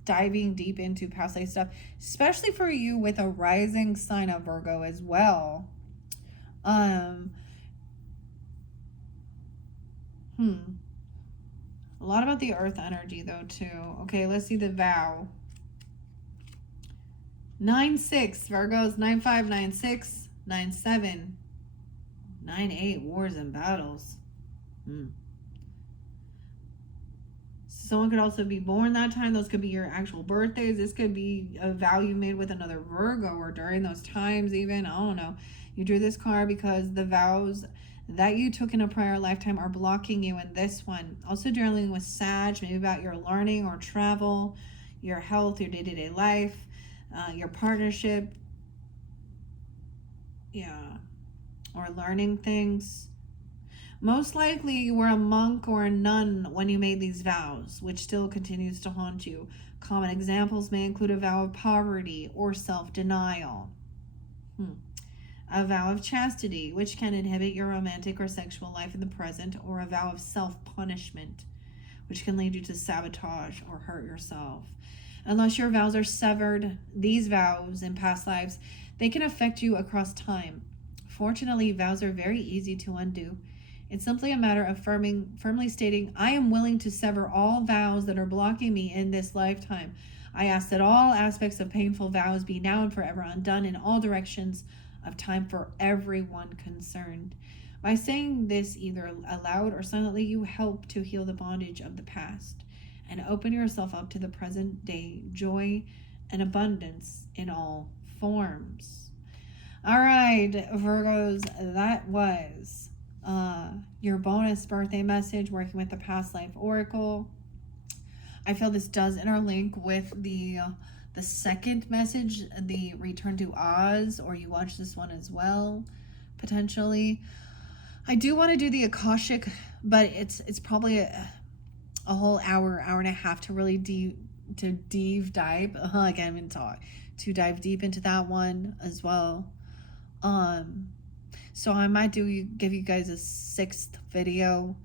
diving deep into past life stuff, especially for you with a rising sign of Virgo as well. A lot about the earth energy though too. Okay, let's see the vow. 9-6 Virgos, 9-5, 9-6, 9-7, 9-8 wars and battles. Someone could also be born that time. Those could be your actual birthdays. This could be a vow you made with another Virgo or during those times, even. I don't know. You drew this card because the vows that you took in a prior lifetime are blocking you in this one. Also dealing with Sag, maybe about your learning or travel, your health, your day-to-day life, your partnership. Yeah. Or learning things. Most likely you were a monk or a nun when you made these vows, which still continues to haunt you. Common examples may include a vow of poverty or self-denial. A vow of chastity, which can inhibit your romantic or sexual life in the present, or a vow of self-punishment, which can lead you to sabotage or hurt yourself. Unless your vows are severed, these vows in past lives, they can affect you across time. Fortunately, vows are very easy to undo. It's simply a matter of firmly stating, I am willing to sever all vows that are blocking me in this lifetime. I ask that all aspects of painful vows be now and forever undone in all directions of time for everyone concerned. By saying this either aloud or silently, you help to heal the bondage of the past and open yourself up to the present day joy and abundance in all forms. All right, Virgos, that was your bonus birthday message working with the past life oracle. I feel this does interlink with the second message, the return to Oz, or you watch this one as well, potentially. I do want to do the Akashic, but it's probably a whole hour and a half to really dive. I can't even talk. To dive deep into that one as well. So I might give you guys a 6th video,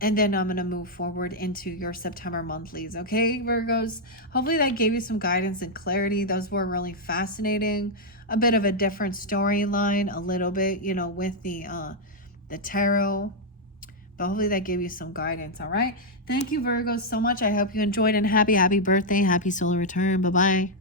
and then I'm going to move forward into your September monthlies. Okay, Virgos? Hopefully that gave you some guidance and clarity. Those were really fascinating. A bit of a different storyline, a little bit, with the tarot. But hopefully that gave you some guidance, all right? Thank you, Virgos, so much. I hope you enjoyed, and happy birthday. Happy solar return. Bye-bye.